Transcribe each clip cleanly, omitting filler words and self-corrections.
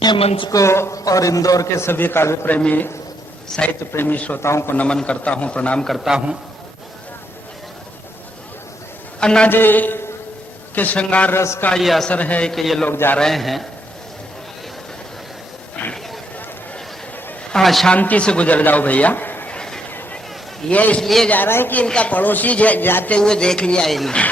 ये मंच को और इंदौर के सभी काव्य प्रेमी साहित्य प्रेमी श्रोताओं को नमन करता हूं, प्रणाम करता हूं। अन्ना जी के श्रृंगार रस का ये असर है कि ये लोग जा रहे हैं। हाँ, शांति से गुजर जाओ भैया। ये इसलिए जा रहा है कि इनका पड़ोसी जाते हुए देख लिया इन्हें।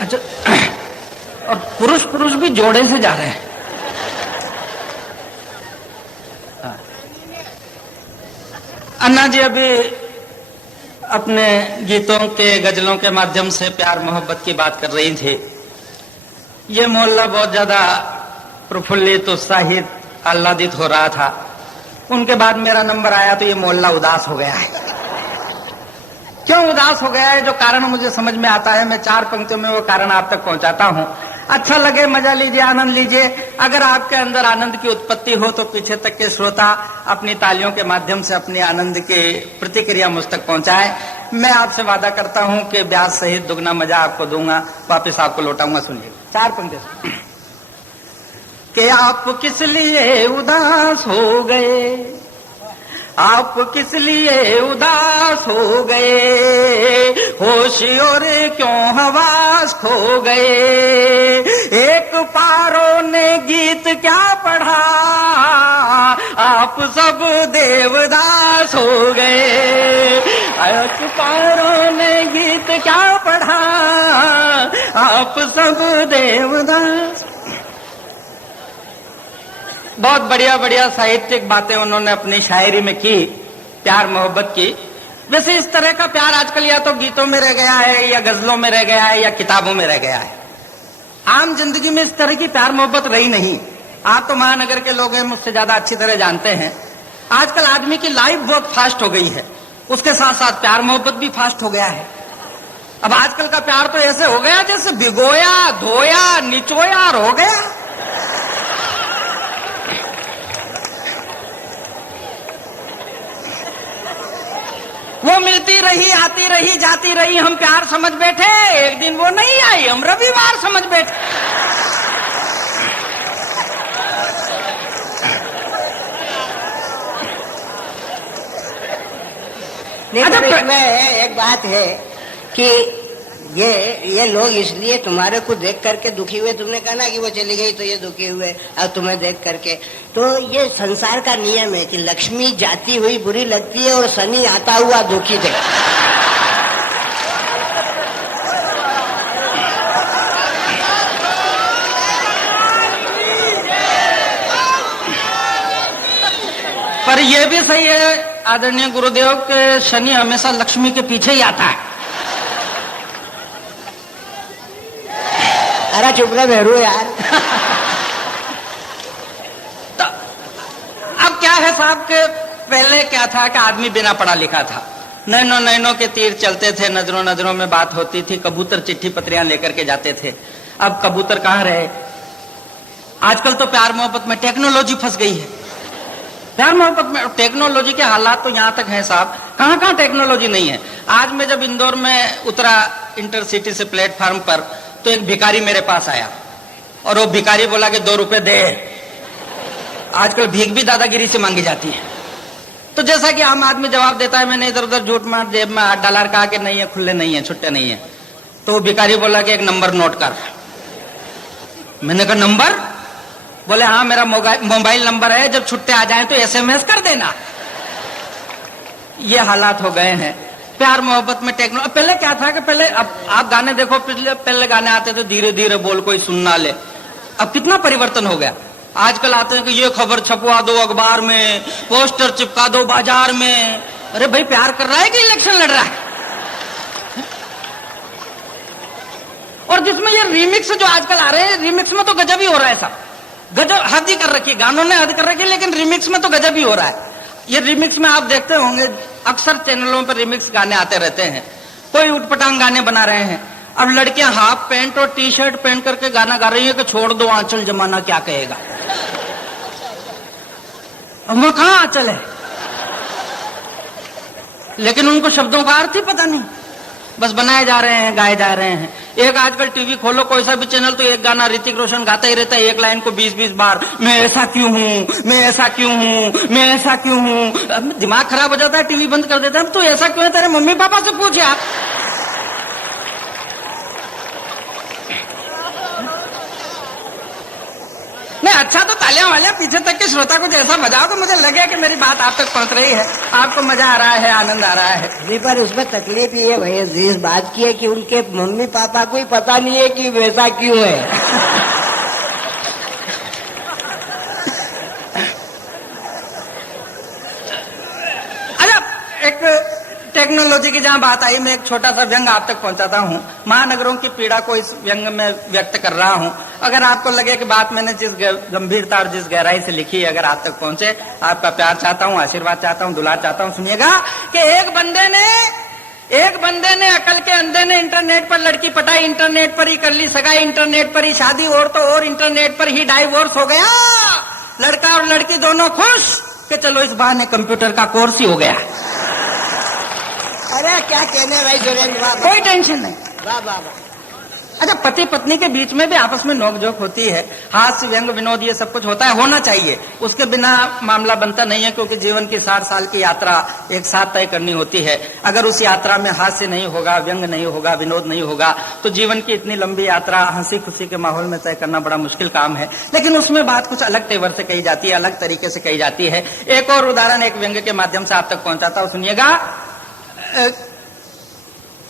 अच्छा, और पुरुष भी जोड़े से जा रहे हैं। अन्ना जी अभी अपने गीतों के गजलों के माध्यम से प्यार मोहब्बत की बात कर रही थी। ये मोहल्ला बहुत ज्यादा प्रफुल्लित, उत्साहित, आह्लादित हो रहा था। उनके बाद मेरा नंबर आया तो ये मोहल्ला उदास हो गया है। क्यों उदास हो गया है, जो कारण मुझे समझ में आता है, मैं 4 पंक्तियों में वो कारण आप तक पहुंचाता हूं। अच्छा लगे, मजा लीजिए, आनंद लीजिए। अगर आपके अंदर आनंद की उत्पत्ति हो तो पीछे तक के श्रोता अपनी तालियों के माध्यम से अपनी आनंद की प्रतिक्रिया मुझ तक पहुंचाए। मैं आपसे वादा करता हूं कि ब्याज सहित दुगना मजा आपको दूंगा, वापिस आपको लौटाऊंगा। सुनिए 4 पंक्ति कि आप किस लिए उदास हो गए, आप किस लिए उदास हो गए, होश और क्यों हवास खो गए, एक पारों ने गीत क्या पढ़ा, आप सब देवदास हो गए, एक पारों ने गीत क्या पढ़ा, आप सब देवदास। बहुत बढ़िया बढ़िया साहित्यिक बातें उन्होंने अपनी शायरी में की, प्यार मोहब्बत की। वैसे इस तरह का प्यार आजकल या तो गीतों में रह गया है, या गजलों में रह गया है, या किताबों में रह गया है। आम जिंदगी में इस तरह की प्यार मोहब्बत रही नहीं। आप तो महानगर के लोग हैं, मुझसे ज्यादा अच्छी तरह जानते हैं। आजकल आदमी की लाइफ बहुत फास्ट हो गई है, उसके साथ साथ प्यार मोहब्बत भी फास्ट हो गया है। अब आजकल का प्यार तो ऐसे हो गया जैसे भिगोया, धोया, निचोया और हो गया। वो मिलती रही, आती रही, जाती रही, हम प्यार समझ बैठे। एक दिन वो नहीं आई, हम रविवार समझ बैठे। इसमें एक बात है कि ये लोग इसलिए तुम्हारे को देख करके दुखी हुए। तुमने कहा ना कि वो चली गई तो ये दुखी हुए, अब तुम्हें देख करके। तो ये संसार का नियम है कि लक्ष्मी जाती हुई बुरी लगती है और शनि आता हुआ दुखी थे। पर यह भी सही है आदरणीय गुरुदेव के शनि हमेशा लक्ष्मी के पीछे ही आता है। अरे चुप रहे भैरू यार। तो अब क्या है साहब के पहले क्या था कि आदमी बिना पढ़ा लिखा था, नैनो नैनो के तीर चलते थे, नजरों नजरों में बात होती थी, कबूतर चिट्ठी पत्रियां लेकर के जाते थे। अब कबूतर कहाँ रहे। आजकल तो प्यार मोहब्बत में टेक्नोलॉजी फंस गई है। प्यार मोहब्बत में टेक्नोलॉजी के हालात तो यहां तक हैं साहब, कहां कहां टेक्नोलॉजी नहीं है। आज मैं जब इंदौर में उतरा इंटरसिटी से प्लेटफार्म पर, तो एक भिखारी मेरे पास आया और वो भिखारी बोला कि 2 रुपए दे। आजकल भीख भी दादागिरी से मांगी जाती है। तो जैसा कि आम आदमी जवाब देता है, मैंने इधर उधर झूठ मार जेब में हाथ डाला, कहा कि नहीं है, खुले नहीं है, छुट्टे नहीं है। तो वो भिखारी बोला कि एक नंबर नोट कर। मैंने कहा नंबर? बोले हाँ, मेरा मोबाइल नंबर है, जब छुट्टे आ जाए तो SMS कर देना। ये हालात हो गए हैं प्यार मोहब्बत में। पहले क्या था कि पहले, अब आप गाने देखो, पहले गाने आते थे धीरे धीरे बोल कोई सुनना ले। अब कितना परिवर्तन हो गया। आजकल आते हैं कि ये खबर छपवा दो अखबार में, पोस्टर चिपका दो बाजार में। अरे भाई, प्यार कर रहा है कि इलेक्शन लड़ रहा है? और जिसमें ये रीमिक्स जो आजकल आ रहे हैं, रीमिक्स में तो गजब ही हो रहा है साहब। गजब हद ही कर रखी है, गानों ने हद कर रखी है, लेकिन रीमिक्स में तो गजब ही हो रहा है। ये रीमिक्स में आप देखते होंगे अक्सर चैनलों पर रीमिक्स गाने आते रहते हैं। कोई उटपटांग गाने बना रहे हैं। अब लड़कियां हाफ पैंट और टी शर्ट पहन करके गाना गा रही है कि छोड़ दो आंचल, जमाना क्या कहेगा। अब वो कहाँ आंचल है, लेकिन उनको शब्दों का अर्थ ही पता नहीं, बस बनाए जा रहे हैं, गाए जा रहे हैं। एक आजकल टीवी खोलो कोई सा भी चैनल तो एक गाना ऋतिक रोशन गाता ही रहता है, एक लाइन को 20-20 बार, मैं ऐसा क्यों हूं, मैं ऐसा क्यों हूं, मैं ऐसा क्यों हूं। अब दिमाग खराब हो जाता है, टीवी बंद कर देता है। तू ऐसा क्यों है, तेरे मम्मी पापा से पूछ यार। नहीं, अच्छा तो तालियां वालियां पीछे तक के श्रोता को जैसा बजाओ तो मुझे लगे कि मेरी बात आप तक पहुंच रही है, आपको मजा आ रहा है, आनंद आ रहा है। जी, पर उसमें तकलीफ ये है भैया इस बात की है कि उनके मम्मी पापा को ही पता नहीं है कि वैसा क्यों है। अच्छा, एक टेक्नोलॉजी की जहां बात आई, मैं एक छोटा सा व्यंग आप तक पहुंचाता हूं। महानगरों की पीड़ा को इस व्यंग में व्यक्त कर रहा हूं। अगर आपको लगे कि बात मैंने जिस गंभीरता और जिस गहराई से लिखी अगर आप तक पहुंचे, आपका प्यार चाहता हूं, आशीर्वाद चाहता हूं, दुलार चाहता हूं, सुनिएगा कि एक बंदे ने अकल के अंधे ने इंटरनेट पर लड़की पटाई, इंटरनेट पर ही कर ली सगाई, इंटरनेट पर ही शादी, और तो और इंटरनेट पर ही डाइवोर्स हो गया। लड़का और लड़की दोनों खुश कि चलो इस बहाने कंप्यूटर का कोर्स ही हो गया। अरे क्या कहने भाई सुरेंद्र, वाह कोई टेंशन नहीं। वाह वाह वाह। अच्छा, पति पत्नी के बीच में भी आपस में नोकझोंक होती है, हास्य व्यंग विनोद ये सब कुछ होता है, होना चाहिए, उसके बिना मामला बनता नहीं है, क्योंकि जीवन की 60 साल की यात्रा एक साथ तय करनी होती है। अगर उस यात्रा में हास्य नहीं होगा, व्यंग नहीं होगा, विनोद नहीं होगा, तो जीवन की इतनी लंबी यात्रा हंसी खुशी के माहौल में तय करना बड़ा मुश्किल काम है। लेकिन उसमें बात कुछ अलग तेवर से कही जाती है, अलग तरीके से कही जाती है। एक और उदाहरण एक व्यंग के माध्यम से आप तक पहुंचाता हूं, सुनिएगा।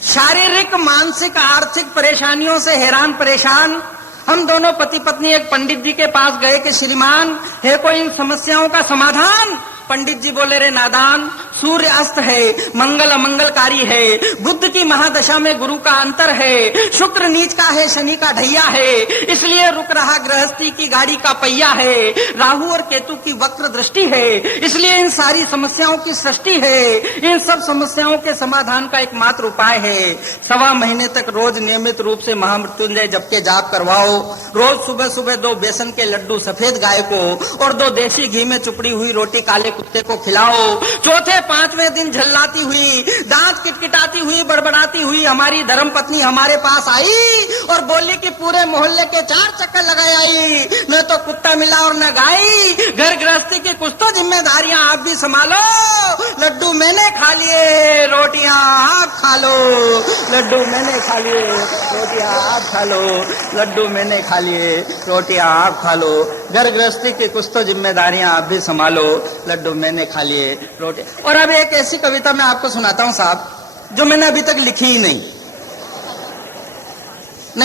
शारीरिक, मानसिक, आर्थिक परेशानियों से हैरान परेशान हम दोनों पति पत्नी एक पंडित जी के पास गए कि श्रीमान है कोई इन समस्याओं का समाधान। पंडित जी बोले, रे नादान, सूर्य अस्त है, मंगल अमंगलकारी है, बुध की महादशा में गुरु का अंतर है, शुक्र नीच का है, शनि का ढैया है, इसलिए रुक रहा गृहस्थी की गाड़ी का पहिया है, राहु और केतु की वक्र दृष्टि है, इसलिए इन सारी समस्याओं की सृष्टि है। इन सब समस्याओं के समाधान का एकमात्र उपाय है 1.25 महीने तक रोज नियमित रूप से महामृत्युंजय जप के जाप करवाओ। रोज सुबह सुबह 2 बेसन के लड्डू सफेद गाय को और 2 देसी घी में चुपड़ी हुई रोटी काले कुत्ते को खिलाओ। चौथे 5वें दिन झल्लाती हुई, दांत किटकिटाती हुई, बड़बड़ाती हुई हमारी धर्म पत्नी हमारे पास आई और बोली कि पूरे मोहल्ले के 4 चक्कर लगाए आई, न तो कुत्ता मिला और न गाई। घर गृहस्थी की कुछ तो जिम्मेदारियां आप भी संभालो। लड्डू मैंने खा लिए, रोटियां आप खा लो। लड्डू मैंने खा लिए, रोटियां आप खा लो। लड्डू मैंने खा लिए, रोटियां आप खा लो। घर गृहस्थी की कुछ तो जिम्मेदारियां आप भी संभालो। लड्डू मैंने खा लिए, रोटी। और अब एक ऐसी कविता मैं आपको सुनाता हूं साहब, जो मैंने अभी तक लिखी ही नहीं।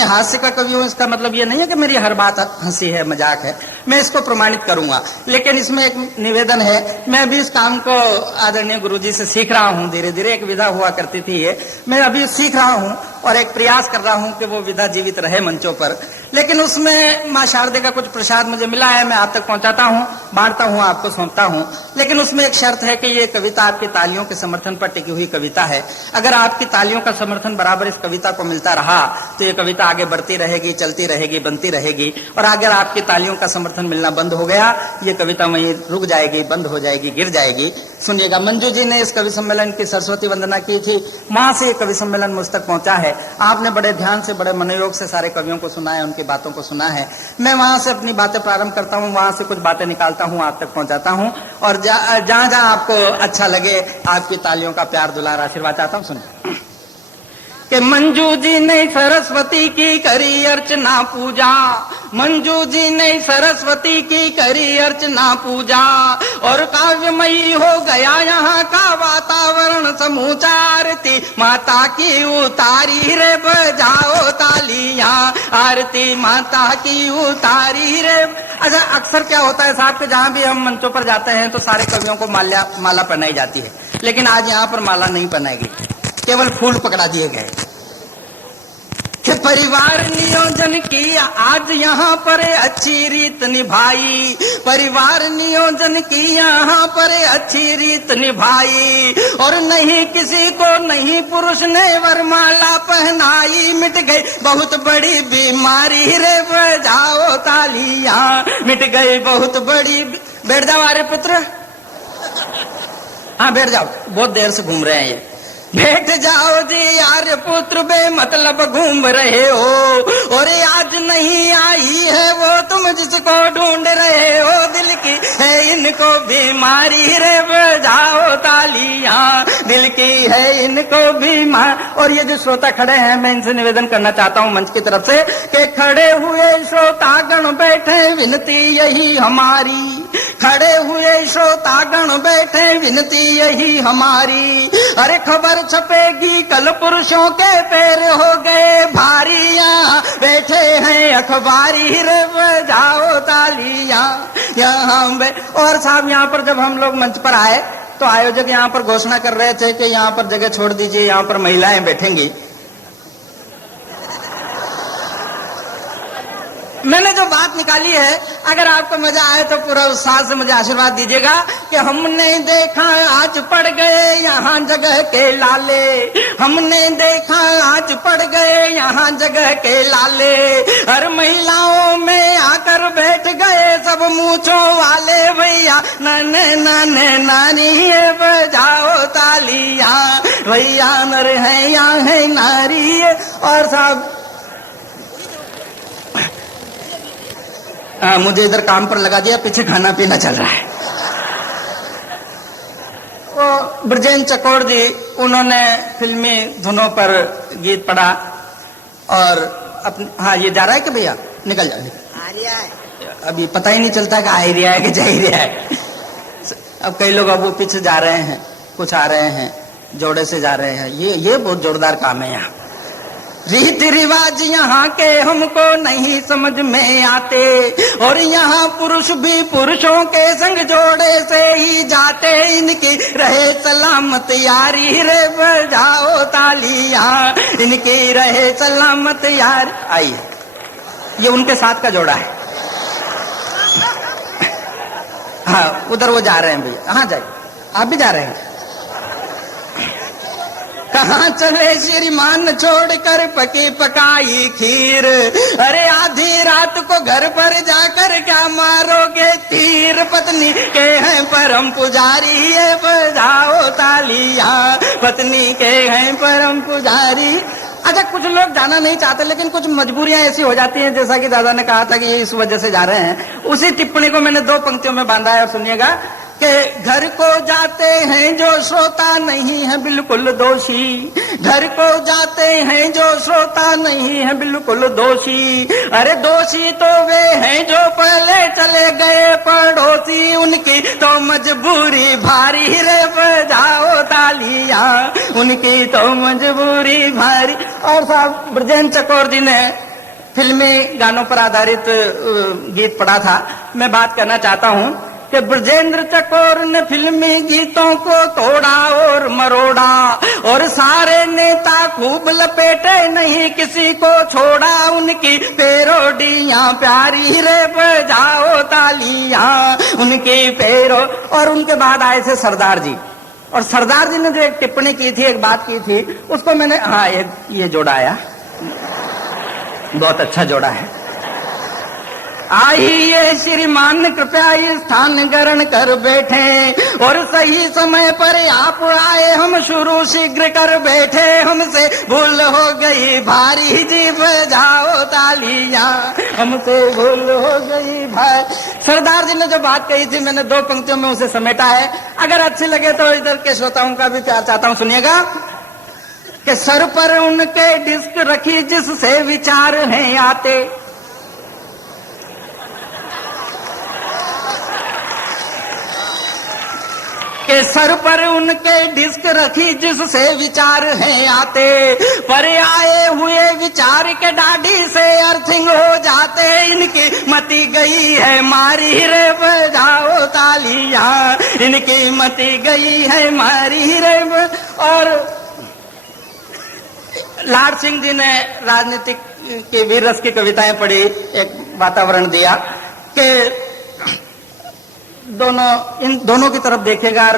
हास्य का कवि हूं इसका मतलब ये नहीं है कि मेरी हर बात हंसी है, मजाक है, मैं इसको प्रमाणित करूंगा। लेकिन इसमें एक निवेदन है, मैं अभी इस काम को आदरणीय गुरुजी से सीख रहा हूं। धीरे धीरे एक विधा हुआ करती थी ये, मैं अभी सीख रहा हूं और एक प्रयास कर रहा हूं कि वो विधा जीवित रहे मंचों पर। लेकिन उसमें मां शारदे का कुछ प्रसाद मुझे मिला है, मैं आप तक पहुंचाता हूं, बांटता हूं, आपको सौंपता हूं। लेकिन उसमें एक शर्त है कि ये कविता आपकी तालियों के समर्थन पर टिकी हुई कविता है। अगर आपकी तालियों का समर्थन बराबर इस कविता को मिलता रहा तो ये कविता आगे बढ़ती रहेगी, चलती रहेगी, बनती रहेगी। और अगर आपकी तालियों का समर्थन मिलना बंद हो गया, ये कविता वहीं रुक जाएगी, बंद हो जाएगी, गिर जाएगी। सुनिएगा, मंजू जी ने इस कवि सम्मेलन की सरस्वती वंदना की थी, वहां से कवि सम्मेलन मुझ तक पहुंचा है। आपने बड़े ध्यान से, बड़े मनोयोग से सारे कवियों को सुना है, उनकी बातों को सुना है। मैं वहां से अपनी बातें प्रारंभ करता हूं, वहां से कुछ बातें निकालता हूं, आप तक पहुंचाता हूं। और जहां जहां आपको अच्छा लगे, आपकी तालियों का प्यार दुलार आशीर्वाद चाहता हूं। सुनिए कि मंजू जी ने सरस्वती की करी अर्चना पूजा, मंजू जी ने सरस्वती की करी अर्चना पूजा, और काव्यमयी हो गया यहाँ का वातावरण समूचा। आरती माता की उतारी रे, बजाओ तालियां, आरती माता की उतारी रे। अच्छा, अक्सर क्या होता है साहब कि जहां भी हम मंचों पर जाते हैं तो सारे कवियों को माला पहनाई जाती है, लेकिन आज यहाँ पर माला नहीं पहनाई गई, केवल फूल पकड़ा दिए गए। कि परिवार नियोजन की आज यहाँ पर अच्छी रीत निभाई, परिवार नियोजन की यहाँ पर अच्छी रीत निभाई, और नहीं किसी को नहीं पुरुष ने वरमाला पहनाई। मिट गई बहुत बड़ी बीमारी रे, बजाओ तालियां, मिट गई बहुत बड़ी। बैठ जाओ अरे पुत्र, हाँ बैठ जाओ, बहुत देर से घूम रहे हैं ये। बैठ जाओ जी यार पुत्र बे मतलब घूम रहे हो, और आज नहीं आई है वो तुम जिसको ढूंढ रहे हो, दिल की है इनको बीमारी रे बजाओ तालियां, दिल की है इनको बीमार। और ये जो श्रोता खड़े हैं मैं इनसे निवेदन करना चाहता हूं मंच की तरफ से कि खड़े हुए श्रोतागण बैठे विनती यही हमारी, खड़े हुए श्रोतागण बैठे विनती यही हमारी। अरे खबर छपेगी कल पुरुषों के पैर हो गए भारी, यहाँ बैठे हैं अखबारी रे बजाओ तालियां यहाँ। और साहब यहाँ पर जब हम लोग मंच पर आए तो आयोजक यहाँ पर घोषणा कर रहे थे कि यहाँ पर जगह छोड़ दीजिए, यहाँ पर महिलाएं बैठेंगी। मैंने जो बात निकाली है, अगर आपको मजा आए तो पूरा उत्साह से मुझे आशीर्वाद दीजिएगा कि हमने देखा आज पड़ गए यहाँ जगह के लाले, हमने देखा आज पड़ गए यहाँ जगह के लाले, हर महिलाओं में आकर बैठ गए सब मूंछों वाले, भैया नाने नाने नानी है बजाओ तालियां, भैया नर है या है नारी है। और साहब मुझे इधर काम पर लगा दिया, पीछे खाना पीना चल रहा है। वो ब्रजेंद्र चकोर जी, उन्होंने फिल्मी धुनों पर गीत पढ़ा और हाँ ये जा रहा है कि भैया निकल जाओ, आ रहा है अभी पता ही नहीं चलता कि आ ही रहा है कि जा ही रहा है। अब कई लोग अब वो पीछे जा रहे हैं, कुछ आ रहे हैं, जोड़े से जा रहे हैं, ये बहुत जोरदार काम है। यहाँ रीति रिवाज यहाँ के हमको नहीं समझ में आते, और यहाँ पुरुष भी पुरुषों के संग जोड़े से ही जाते, इनकी रहे सलामत यारी रे बजाओ तालियां, इनकी रहे सलामत यार। आइए ये उनके साथ का जोड़ा है। हाँ उधर वो जा रहे हैं भैया, हाँ जाइए, आप भी जा रहे हैं। कहाँ चले श्रीमान छोड़कर पकी पकाई खीर, अरे आधी रात को घर पर जाकर क्या मारोगे तीर, पत्नी के हैं परम पुजारी ये बजाओ तालियां, पत्नी के हैं परम पुजारी। अच्छा कुछ लोग जाना नहीं चाहते, लेकिन कुछ मजबूरियां ऐसी हो जाती हैं, जैसा कि दादा ने कहा था कि ये इस वजह से जा रहे हैं। उसी टिप्पणी को मैंने 2 पंक्तियों में बांधा है और सुनिएगा कि घर को जाते हैं जो श्रोता नहीं है बिल्कुल दोषी, घर को जाते हैं जो श्रोता नहीं है बिल्कुल दोषी, अरे दोषी तो वे हैं जो पहले चले गए पड़ोसी, उनकी तो मजबूरी भारी रे बजाओ तालियां, उनकी तो मजबूरी भारी। और साहब ब्रजेंद्र चकोर जी ने फिल्मी गानों पर आधारित गीत पढ़ा था। मैं बात करना चाहता हूं कि ब्रजेंद्र चकोर ने फिल्मी गीतों को तोड़ा और मरोड़ा, और सारे नेता खूब लपेटे नहीं किसी को छोड़ा, उनकी पैरोडियां प्यारी रे बजाओ तालियां, उनकी पैरो। और उनके बाद आए थे सरदार जी, और सरदार जी ने जो एक टिप्पणी की थी, एक बात की थी, उसको मैंने हाँ ये जोड़ा आया, बहुत अच्छा जोड़ा है। आइए श्रीमान कृपया स्थान ग्रहण कर बैठे, और सही समय पर आप आए, हम शुरू शीघ्र कर बैठे, हमसे भूल हो गई भारी जी बजाओ तालियां, हमसे भूल हो गई भारी। सरदार जी ने जो बात कही थी मैंने 2 पंक्तियों में उसे समेटा है। अगर अच्छी लगे तो इधर के श्रोताओं का भी प्यार चाहता हूं, सुनिएगा कि सर पर उनके डिस्क रखी जिससे विचार हैं आते, के सर पर उनके डिस्क रखी जिससे विचार हैं आते, पर आए हुए विचार के दाढ़ी से अर्थिंग हो जाते, इनकी मती गई है मारी रे बजाओ तालियां, इनकी मती गई है मारी रे। और लाड सिंह जी ने राजनीतिक के वीर रस की कविताएं पढ़ी, एक वातावरण दिया कि इन दोनों की तरफ देखेगा और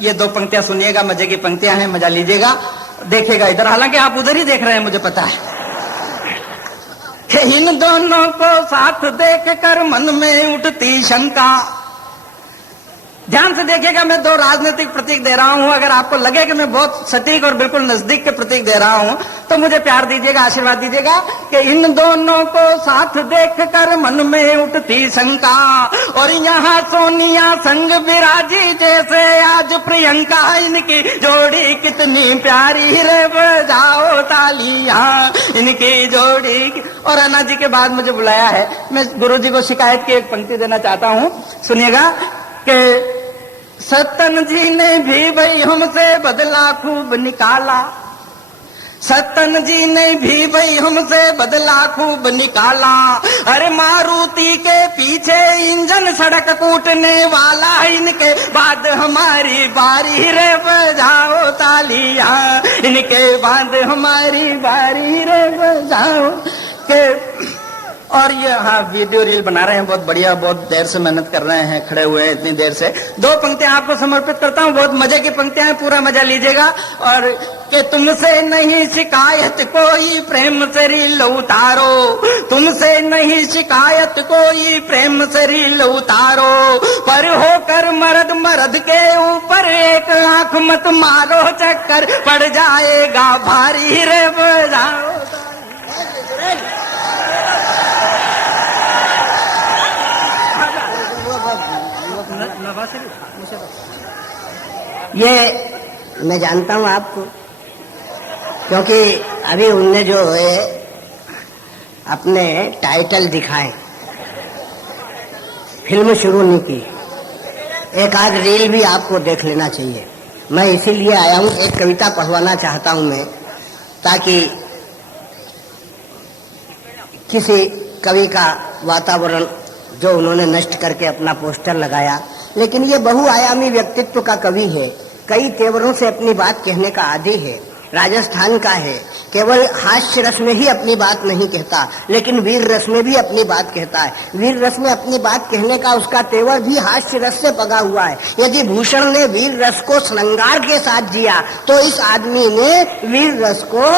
ये 2 पंक्तियां सुनिएगा, मजे की पंक्तियां हैं, मजा लीजिएगा, देखेगा इधर, हालांकि आप उधर ही देख रहे हैं मुझे पता है। कि इन दोनों को साथ देखकर मन में उठती शंका, ध्यान से देखिएगा, मैं दो राजनीतिक प्रतीक दे रहा हूं। अगर आपको लगे कि मैं बहुत सटीक और बिल्कुल नजदीक के प्रतीक दे रहा हूं तो मुझे प्यार दीजिएगा, आशीर्वाद दीजिएगा कि इन दोनों को साथ देखकर मन में उठती शंका, और यहाँ सोनिया संग विराजी जैसे आज प्रियंका, इनकी जोड़ी कितनी प्यारी रे, बजाओ तालियां इनकी जोड़ी। और अन्ना जी के बाद मुझे बुलाया है, मैं गुरु जी को शिकायत की एक पंक्ति देना चाहता हूं, सुनिएगा कि सतन जी ने भी भाई हमसे बदला खूब निकाला, सतन जी ने भी भाई हमसे बदला खूब निकाला, अरे मारुति के पीछे इंजन सड़क कूटने वाला, इनके बाद हमारी बारी रे, बजाओ तालियां इनके बाद हमारी बारी रे, बजाओ के। और ये हाँ वीडियो रील बना रहे हैं, बहुत बढ़िया, बहुत देर से मेहनत कर रहे हैं, खड़े हुए हैं इतनी देर से। दो पंक्तियां आपको समर्पित करता हूं, बहुत मजे की पंक्तियां हैं, पूरा मजा लीजिएगा। और कि तुमसे नहीं शिकायत कोई प्रेम से रील उतारो, तुमसे नहीं शिकायत कोई प्रेम से रील उतारो, पर होकर मर्द मर्द के ऊपर एक आंख मत मारो, चक्कर पड़ जाएगा भारी रे, बजाओ। ये मैं जानता हूं आपको, क्योंकि अभी उनने जो है अपने टाइटल दिखाए, फिल्म शुरू नहीं की, एक आध रील भी आपको देख लेना चाहिए। मैं इसीलिए आया हूं, एक कविता पढ़वाना चाहता हूं मैं, ताकि किसी कवि का वातावरण जो उन्होंने नष्ट करके अपना पोस्टर लगाया, लेकिन ये बहुआयामी व्यक्तित्व का कवि है, कई तेवरों से अपनी बात कहने का आदी है, राजस्थान का है, केवल हास्य रस में ही अपनी बात नहीं कहता, लेकिन वीर रस में भी अपनी बात कहता है। वीर रस में अपनी बात कहने का उसका तेवर भी हास्य रस से पगा हुआ है। यदि भूषण ने वीर रस को श्रृंगार के साथ जिया, तो इस आदमी ने वीर रस को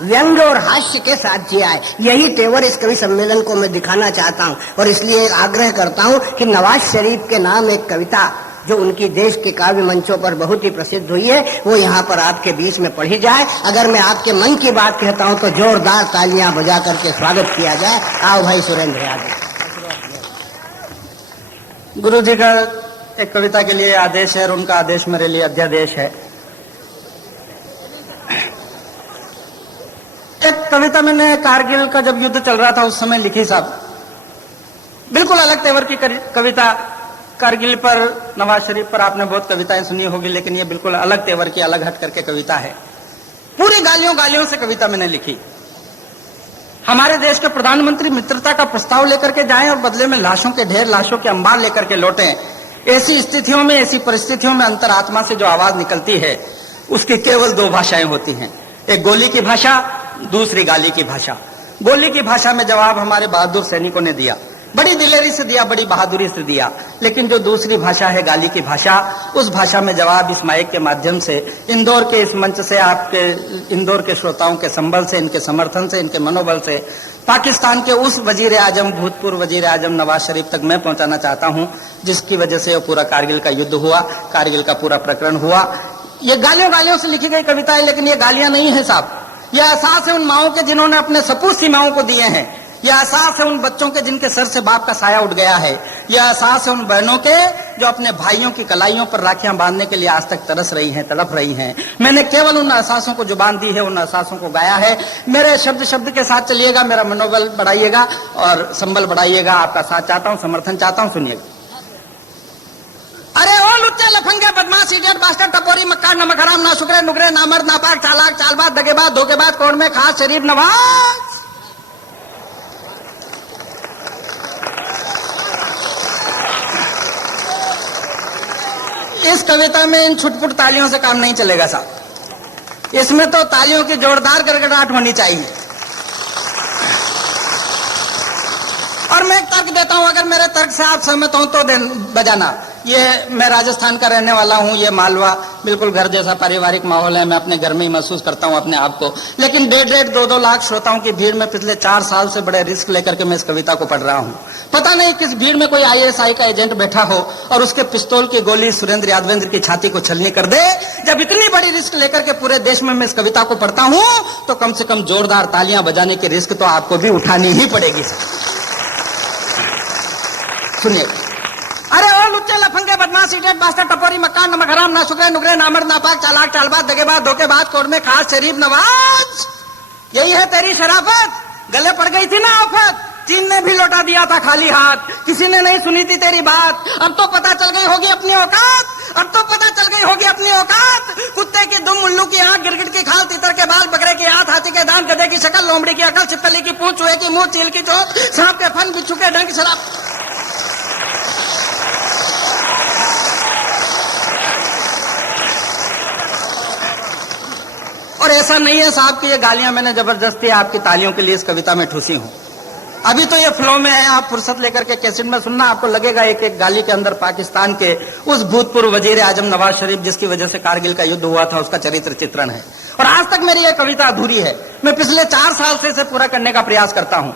व्यंग और हास्य के साथ जिया है। यही तेवर इस कवि सम्मेलन को मैं दिखाना चाहता हूं, और इसलिए आग्रह करता हूं कि नवाज शरीफ के नाम एक कविता जो उनकी देश के काव्य मंचों पर बहुत ही प्रसिद्ध हुई है, वो यहाँ पर आपके बीच में पढ़ी जाए। अगर मैं आपके मन की बात कहता हूं तो जोरदार तालियां बजा करके स्वागत किया जाए। आओ भाई सुरेंद्र यादव। गुरु जी का एक कविता के लिए आदेश है और उनका आदेश मेरे लिए अध्यादेश है। एक कविता मैंने कारगिल का जब युद्ध चल रहा था उस समय लिखी साहब, बिल्कुल अलग तेवर की कविता। कारगिल पर, नवाज शरीफ पर आपने बहुत कविताएं सुनी होगी, लेकिन ये बिल्कुल अलग तेवर की, अलग हट करके कविता है। पूरी गालियों गालियों से कविता मैंने लिखी। हमारे देश के प्रधानमंत्री मित्रता का प्रस्ताव लेकर के जाएं और बदले में लाशों के ढेर, लाशों के अंबार लेकर के लौटें। ऐसी स्थितियों में, ऐसी परिस्थितियों में अंतरात्मा से जो आवाज निकलती है उसकी केवल दो भाषाएं होती हैं, एक गोली की भाषा, दूसरी गाली की भाषा। गोली की भाषा में जवाब हमारे बहादुर सैनिकों ने दिया, बड़ी दिलेरी से दिया, बड़ी बहादुरी से दिया। लेकिन जो दूसरी भाषा है गाली की भाषा, उस भाषा में जवाब इस माइक के माध्यम से, इंदौर के इस मंच से, आपके इंदौर के श्रोताओं के संबल से, इनके समर्थन से, इनके मनोबल से पाकिस्तान के उस वजीर आजम, भूतपूर्व वजीर आजम नवाज शरीफ तक मैं पहुंचाना चाहता हूं, जिसकी वजह से पूरा कारगिल का युद्ध हुआ, कारगिल का पूरा प्रकरण हुआ। ये गालियों गालियों से लिखी गई कविता है, लेकिन ये गालियां नहीं है साहब। यह एहसास है उन माओं के जिन्होंने अपने सपूत सीमाओं को दिए हैं। यह एहसास है उन बच्चों के जिनके सर से बाप का साया उठ गया है। यह एहसास है उन बहनों के जो अपने भाइयों की कलाइयों पर राखियां बांधने के लिए आज तक तरस रही हैं, तड़प रही हैं। मैंने केवल उन एहसासों को जुबान दी है, उन एहसासों को गाया है। मेरे शब्द शब्द के साथ चलिएगा, मेरा मनोबल बढ़ाइएगा और संबल बढ़ाइएगा। आपका साथ चाहता हूं, समर्थन चाहता हूं, सुनिएगा। अरे ओ लुच्चे लफंगे बदमाश इडियट बास्टर टपोरी मक्कार नमक हराम ना शुक्रे नुकरे नामर्द नापाक चालाक चालबाज दगेबाज धोखेबाज कौन में खास शरीफ नवाज। इस कविता में इन छुटपुट तालियों से काम नहीं चलेगा साहब। इसमें तो तालियों की जोरदार गड़गड़ाहट होनी चाहिए। और मैं एक तर्क देता हूं, अगर मेरे तर्क से आप सहमत हो तो बजाना। ये मैं राजस्थान का रहने वाला हूँ, ये मालवा बिल्कुल घर जैसा पारिवारिक माहौल है, मैं अपने घर में ही महसूस करता हूँ अपने आप को। लेकिन 1.5-2 लाख श्रोताओं की भीड़ में पिछले 4 साल से बड़े रिस्क लेकर के मैं इस कविता को पढ़ रहा हूँ। पता नहीं किस भीड़ में कोई IASI का एजेंट बैठा हो और उसके पिस्तौल की गोली सुरेंद्र यादवेंद्र की छाती को छलनी कर दे। जब इतनी बड़ी रिस्क लेकर के पूरे देश में मैं इस कविता को पढ़ता हूँ तो कम से कम जोरदार तालियां बजाने की रिस्क तो आपको भी उठानी ही पड़ेगी। सुनिए, अरे ओ लुच्चे लफंगे बदमाश इडियट बास्टर टपोरी मक्का नमक हराम ना शुक्रे नुकरे नामर्द नापाक चालाक चालबाज दगेबाज धोखेबाज कोर्ट में खास शरीफ नवाज, यही है तेरी शराफत। गले पड़ गई थी ना आफत, चीन ने भी लौटा दिया था खाली हाथ, किसी ने नहीं सुनी थी तेरी बात। अब तो पता चल गई होगी अपनी औकात, अब तो पता चल गई होगी अपनी औकात। कुत्ते की दुम, उल्लू की आंख, गिरगिट की खाल, तीतर के बाल, बकरे की हाथ, हाथी के दांत, गधे की शक्ल, लोमड़ी की अकल, छिपकली की पूंछ, चूहे की मुंह, चील की चोट, सांप के फन, बिच्छू के डंक, शराब। और ऐसा नहीं है साहब कि ये गालियां मैंने जबरदस्ती आपकी तालियों के लिए इस कविता में ठूसी हूं। अभी तो ये फ्लो में है, आप फुर्सत लेकर के कैसेट में सुनना, आपको लगेगा एक एक गाली के अंदर पाकिस्तान के उस भूतपूर्व वजीर आजम नवाज शरीफ जिसकी वजह से कारगिल का युद्ध हुआ था उसका चरित्र चित्रण है। और आज तक मेरी ये कविता अधूरी है। मैं पिछले 4 साल से इसे पूरा करने का प्रयास करता हूं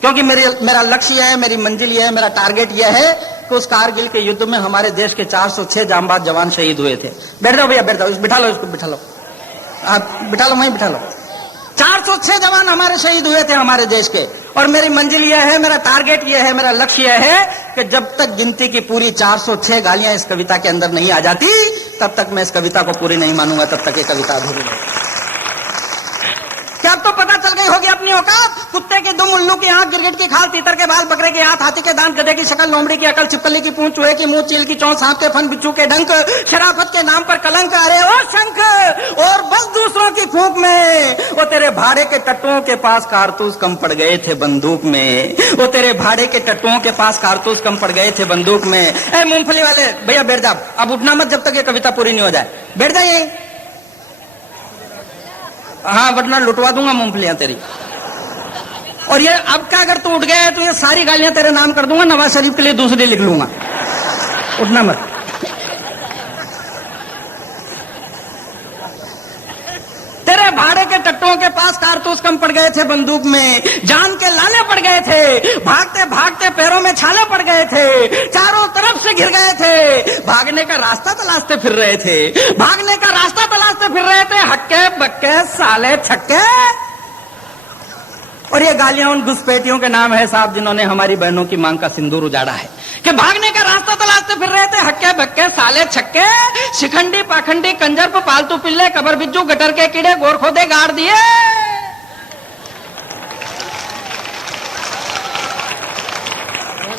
क्योंकि मेरा लक्ष्य यह है, मेरी मंजिल यह है, मेरा टारगेट यह है कि उस कारगिल के युद्ध में हमारे देश के 406 जांबाज जवान शहीद हुए थे। बैठ जाओ भैया, बैठ जाओ, बिठा लो, इसको बिठा लो, आप बिठा लो, वहीं बिठा लो। 406 जवान हमारे शहीद हुए थे हमारे देश के। और मेरी मंजिल यह है, मेरा टारगेट यह है, मेरा लक्ष्य यह है कि जब तक गिनती की पूरी 406 गालियां इस कविता के अंदर नहीं आ जाती तब तक मैं इस कविता को पूरी नहीं मानूंगा, तब तक ये कविता अधूरी है। क्या अब तो पता चल गई होगी अपनी औकात। कुत्ते की दुम, उल्लू की आंख, गिरगिट की खाल, तीतर के बाल, बकरे के हाथ, हाथी के दांत, गधे की शक्ल, लोमड़ी की अकल, छिपकली की पूंछ, चूहे की मुंह, चील की चोंच, सांप के फन, बिच्छू के डंक, शराफत के नाम पर कलंक। अरे ओ शंख, और बस दूसरों की फूंक में, वो तेरे भाड़े के टट्टुओं के पास कारतूस कम पड़ गए थे बंदूक में, वो तेरे भाड़े के टट्टुओं के पास कारतूस कम पड़ गए थे बंदूक में। ए मूंगफली वाले भैया बैठ जा, अब उठना मत जब तक ये कविता पूरी नहीं हो जाए। बैठ जाइए, हाँ वरना लुटवा दूंगा मूंगफलियां तेरी। और ये अब क्या अगर तू उठ गया है तो ये सारी गालियां तेरे नाम कर दूंगा, नवाज शरीफ के लिए दूसरी लिख लूंगा। उठना मत। तेरे भाड़े के टट्टुओं के पास कारतूस कम पड़ गए थे बंदूक में, जान के लाले पड़ गए थे, भागते भागते पैरों में छाले पड़ गए थे, चारों तरफ से घिर गए थे, भागने का रास्ता तलाशते फिर रहे थे, भागने का रास्ता तलाशते फिर रहे थे, हक्के बक्के साले छक्के। और ये गालियां उन घुसपैठियों के नाम है साहब जिन्होंने हमारी बहनों की मांग का सिंदूर उजाड़ा है कि भागने का रास्ता तलाशते फिर रहे थे, हक्के बक्के साले छक्के, शिखंडी पाखंडी कंजर पर पालतू पिल्ले, कबर बिज्जू, गटर के कीड़े, गोर खोदे गाड़ दिए।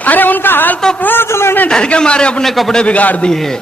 अरे उनका हाल तो पूछ, उन्होंने डर के मारे अपने कपड़े बिगाड़ दिए।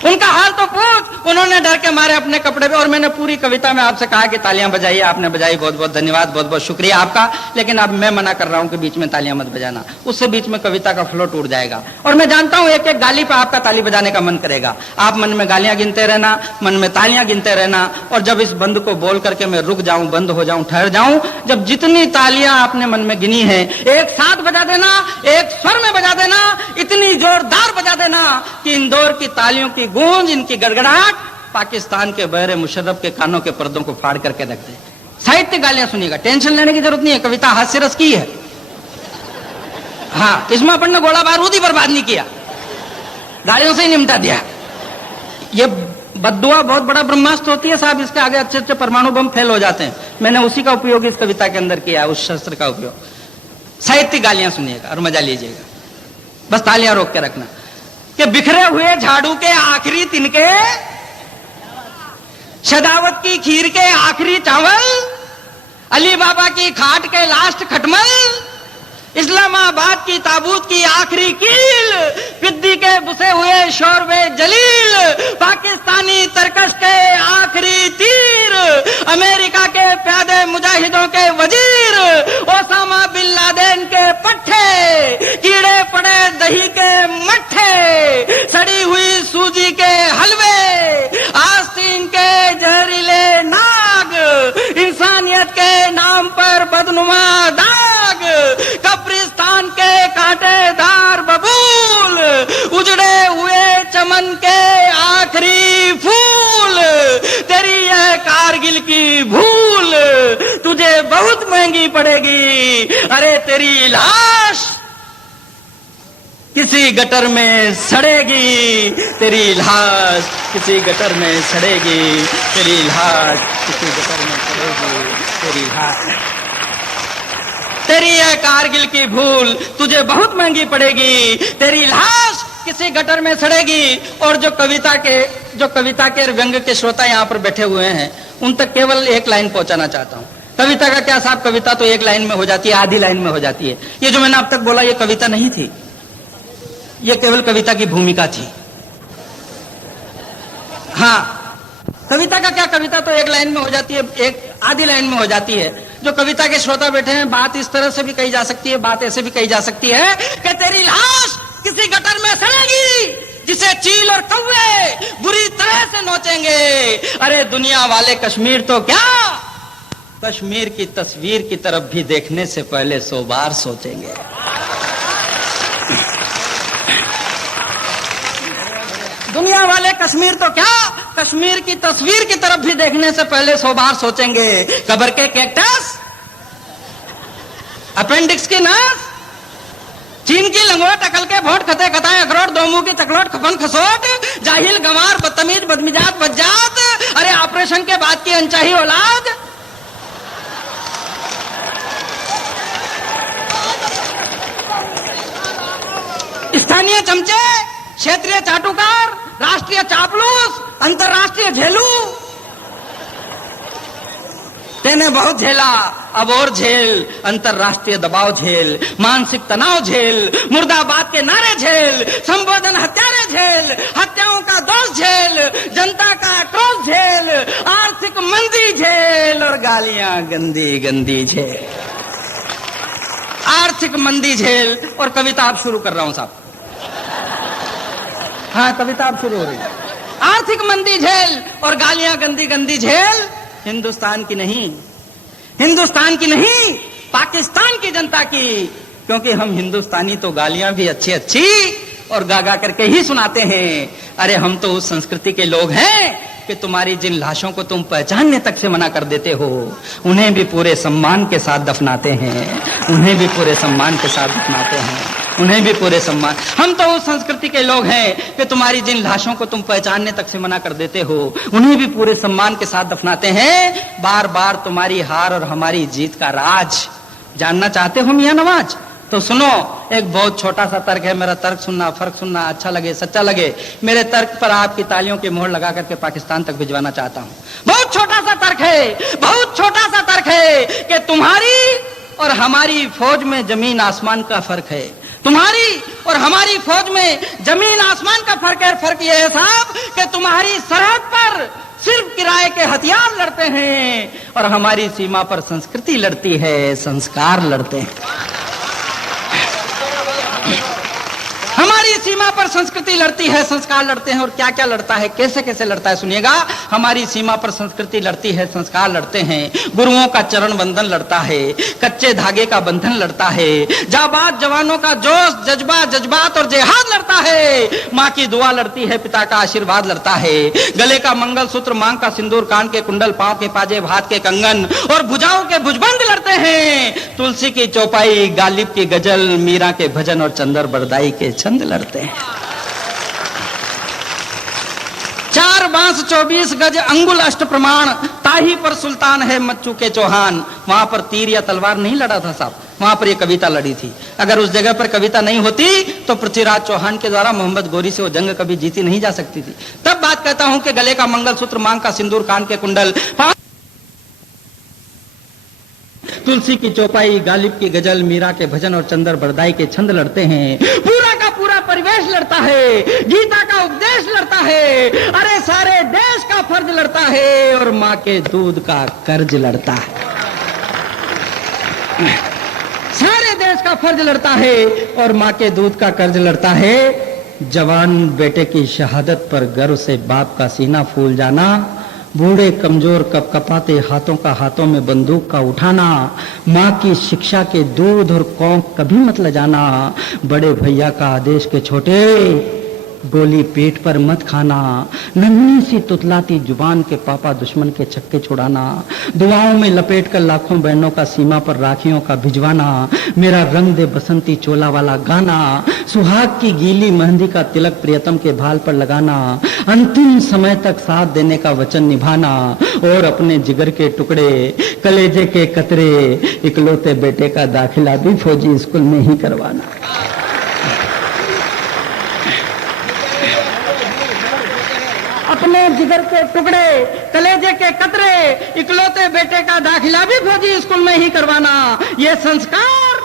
उनका हाल तो पूछ, उन्होंने डर के मारे अपने कपड़े पे। और मैंने पूरी कविता में आपसे कहा कि तालियां बजाइए, आपने बजाई, बहुत बहुत धन्यवाद, बहुत बहुत शुक्रिया आपका। लेकिन अब मैं मना कर रहा हूं कि बीच में तालियां मत बजाना, उससे बीच में कविता का फ्लो टूट जाएगा। और मैं जानता हूं एक एक गाली पे आपका ताली बजाने का मन करेगा, आप मन में गालियां गिनते रहना, मन में तालियां गिनते रहना। और जब इस बंद को बोल करके मैं रुक जाऊं, बंद हो जाऊं, ठहर जाऊं, जब जितनी तालियां आपने मन में गिनी है एक साथ बजा देना, एक स्वर में बजा देना, इतनी जोरदार बजा देना कि इंदौर की तालियों की गूंज, इनकी गड़गड़ाहट पाकिस्तान के बहरे मुशर्रफ के कानों के पर्दों को फाड़ करके रख दे। साहित्य गालियां सुनिएगा, टेंशन लेने की जरूरत नहीं है, कविता हास्य रस की है। हाँ, इसमें अपन ने गोला बारूद ही बर्बाद नहीं किया, गालियों से ही निपटा दिया। ये बद्दुआ बहुत बड़ा ब्रह्मास्त्र होती है साहब, इसके आगे अच्छे अच्छे परमाणु बम फेल हो जाते हैं। मैंने उसी का उपयोग इस कविता के अंदर किया, उस शस्त्र का उपयोग। साहित्य गालियां सुनिएगा और मजा लीजिएगा, बस तालियां रोक के रखना। कि बिखरे हुए झाड़ू के आखिरी तिनके, शदावत की खीर के आखिरी चावल, अली बाबा की खाट के लास्ट खटमल, इस्लामाबाद की ताबूत की आखिरी कील, पिद्दी के बुसे हुए शोरबे जलील, पाकिस्तानी तरकश के आखिरी तीर, अमेरिका के प्यादे मुजाहिदों के वजीर, ओसामा बिन लादेन के पट्टे, कीड़े पड़े दही के मट्ठे, सड़ी हुई सूजी के हलवे, आस्तीन के जहरीले नाग, इंसानियत के नाम पर बदनुमा दाग, कब्रिस्तान के कांटेदार बबूल, महंगी पड़ेगी। अरे तेरी लाश किसी गटर में सड़ेगी, तेरी लाश किसी गटर में सड़ेगी, तेरी लाश किसी गटर में सड़ेगी, तेरी लाश। तेरी है कारगिल की भूल तुझे बहुत महंगी पड़ेगी, तेरी लाश किसी गटर में सड़ेगी। और जो कविता के व्यंग के श्रोता यहाँ पर बैठे हुए हैं, उन तक केवल एक लाइन पहुंचाना चाहता हूँ। कविता का क्या साहब, कविता तो एक लाइन में हो जाती है, आधी लाइन में हो जाती है। ये जो मैंने अब तक बोला ये कविता नहीं थी, ये केवल कविता की भूमिका थी। हाँ, कविता का क्या, कविता तो एक लाइन में हो जाती है, एक आधी लाइन में हो जाती है। जो कविता के श्रोता बैठे हैं, बात इस तरह से भी कही जा सकती है, बात ऐसे भी कही जा सकती है कि तेरी लाश किसी गटर में सड़ेगी, जिसे चील और कौवे बुरी तरह से नोचेंगे। अरे दुनिया वाले कश्मीर तो क्या, कश्मीर की तस्वीर की तरफ भी देखने से पहले 100 बार सोचेंगे। दुनिया वाले कश्मीर तो क्या, कश्मीर की तस्वीर की तरफ भी देखने से पहले 100 बार सोचेंगे। कब्र के कैक्टस, अपेंडिक्स की नस, चीन की लंगोट, अकल के भोट, खते खताएं अखरोट, दो मुंह की चकलोट, खपन खसोट, जाहिल गंवार, बदतमीज बदमिजात बज्जात, अरे ऑपरेशन के बाद की अनचाही औलाद। स्थानीय चमचे, क्षेत्रीय चाटुकार, राष्ट्रीय चापलूस, अंतरराष्ट्रीय झेलू। तेने बहुत झेला, अब और झेल, अंतरराष्ट्रीय दबाव झेल, मानसिक तनाव झेल, मुर्दाबाद के नारे झेल, संबोधन हत्यारे झेल, हत्याओं का दोष झेल, जनता का क्रोध झेल, आर्थिक मंदी झेल और गालियां गंदी गंदी झेल। आर्थिक मंदी झेल। और कविता आप शुरू कर रहा हूं साहब। हाँ, कविता अब शुरू हो रही है। आर्थिक मंदी झेल और गालियां गंदी गंदी झेल। हिंदुस्तान की नहीं, हिंदुस्तान की नहीं, पाकिस्तान की जनता की। क्योंकि हम हिंदुस्तानी तो गालियां भी अच्छी अच्छी और गा गा करके ही सुनाते हैं। अरे हम तो उस संस्कृति के लोग हैं कि तुम्हारी जिन लाशों को तुम पहचानने तक से मना कर देते हो, उन्हें भी पूरे सम्मान के साथ दफनाते हैं, उन्हें भी पूरे सम्मान के साथ दफनाते हैं, उन्हें भी पूरे सम्मान। हम तो उस संस्कृति के लोग हैं कि तुम्हारी जिन लाशों को तुम पहचानने तक से मना कर देते हो, उन्हें भी पूरे सम्मान के साथ दफनाते हैं। बार बार तुम्हारी हार और हमारी जीत का राज जानना चाहते हो मियां नवाज? तो सुनो, एक बहुत छोटा सा तर्क है। मेरा तर्क सुनना, फर्क सुनना, अच्छा लगे सच्चा लगे। मेरे तर्क पर आपकी तालियों की मोहर लगा करके पाकिस्तान तक भिजवाना चाहता हूं। बहुत छोटा सा तर्क है, बहुत छोटा सा तर्क है कि तुम्हारी और हमारी फौज में जमीन आसमान का फर्क है। तुम्हारी और हमारी फौज में जमीन आसमान का फर्क है। फर्क यह है साहब कि तुम्हारी सरहद पर सिर्फ किराए के हथियार लड़ते हैं और हमारी सीमा पर संस्कृति लड़ती है, संस्कार लड़ते हैं। हमारी सीमा पर संस्कृति लड़ती है, संस्कार लड़ते हैं। और क्या क्या लड़ता है, कैसे कैसे लड़ता है, सुनिएगा। हमारी सीमा पर संस्कृति लड़ती है, संस्कार लड़ते हैं। गुरुओं का चरण बंधन लड़ता है, कच्चे धागे का बंधन लड़ता है, जाबाज जवानों का जोश, जज्बा, जज्बात और जिहाद लड़ता है। माँ की दुआ लड़ती है, पिता का आशीर्वाद लड़ता है। गले का मंगलसूत्र, मांग का सिंदूर, कान के कुंडल, पांव के पाजेब, हाथ के कंगन और भुजाओं के भुजबंद लड़ते हैं। तुलसी की चौपाई, गालिब की गजल, मीरा के भजन और चंदर बरदाई के छंद लड़ते हैं। 4 बांस 24 गज अंगुल अष्ट प्रमाण, ताही पर सुल्तान है मच्चू के चौहान। वहां पर तीर या तलवार नहीं लड़ा था साहब, वहां पर ये कविता लड़ी थी। अगर उस जगह पर कविता नहीं होती तो पृथ्वीराज चौहान के द्वारा मोहम्मद गोरी से वो जंग कभी जीती नहीं जा सकती थी। तब बात कहता हूं कि गले का मंगलसूत्र, मांग का सिंदूर, कान के कुंडल, तुलसी की चौपाई, गालिब की गजल, मीरा के भजन और चंदर बरदाई के छंद लड़ते हैं। पूरा का पूरा परिवेश लड़ता है, गीता का उपदेश लड़ता है। अरे सारे देश का फर्ज लड़ता है और माँ के दूध का कर्ज लड़ता है। सारे देश का फर्ज लड़ता है और माँ के दूध का कर्ज लड़ता है। जवान बेटे की शहादत पर गर्व से बाप का सीना फूल जाना, बूढ़े कमजोर कपकपाते हाथों का हाथों में बंदूक का उठाना, माँ की शिक्षा के दूध और कौंक कभी मत ले जाना, बड़े भैया का आदेश के छोटे बोली पेट पर मत खाना, नन्ही सी तुतलाती जुबान के पापा दुश्मन के छक्के छुड़ाना, दुआओं में लपेट कर लाखों बहनों का सीमा पर राखियों का भिजवाना, मेरा रंग दे बसंती चोला वाला गाना, सुहाग की गीली मेहंदी का तिलक प्रियतम के भाल पर लगाना, अंतिम समय तक साथ देने का वचन निभाना, और अपने जिगर के टुकड़े कलेजे के कतरे इकलौते बेटे का दाखिला भी फौजी स्कूल में ही करवाना। अपने जिगर के टुकड़े कलेजे के कतरे इकलौते बेटे का दाखिला भी फौजी स्कूल में ही करवाना। ये संस्कार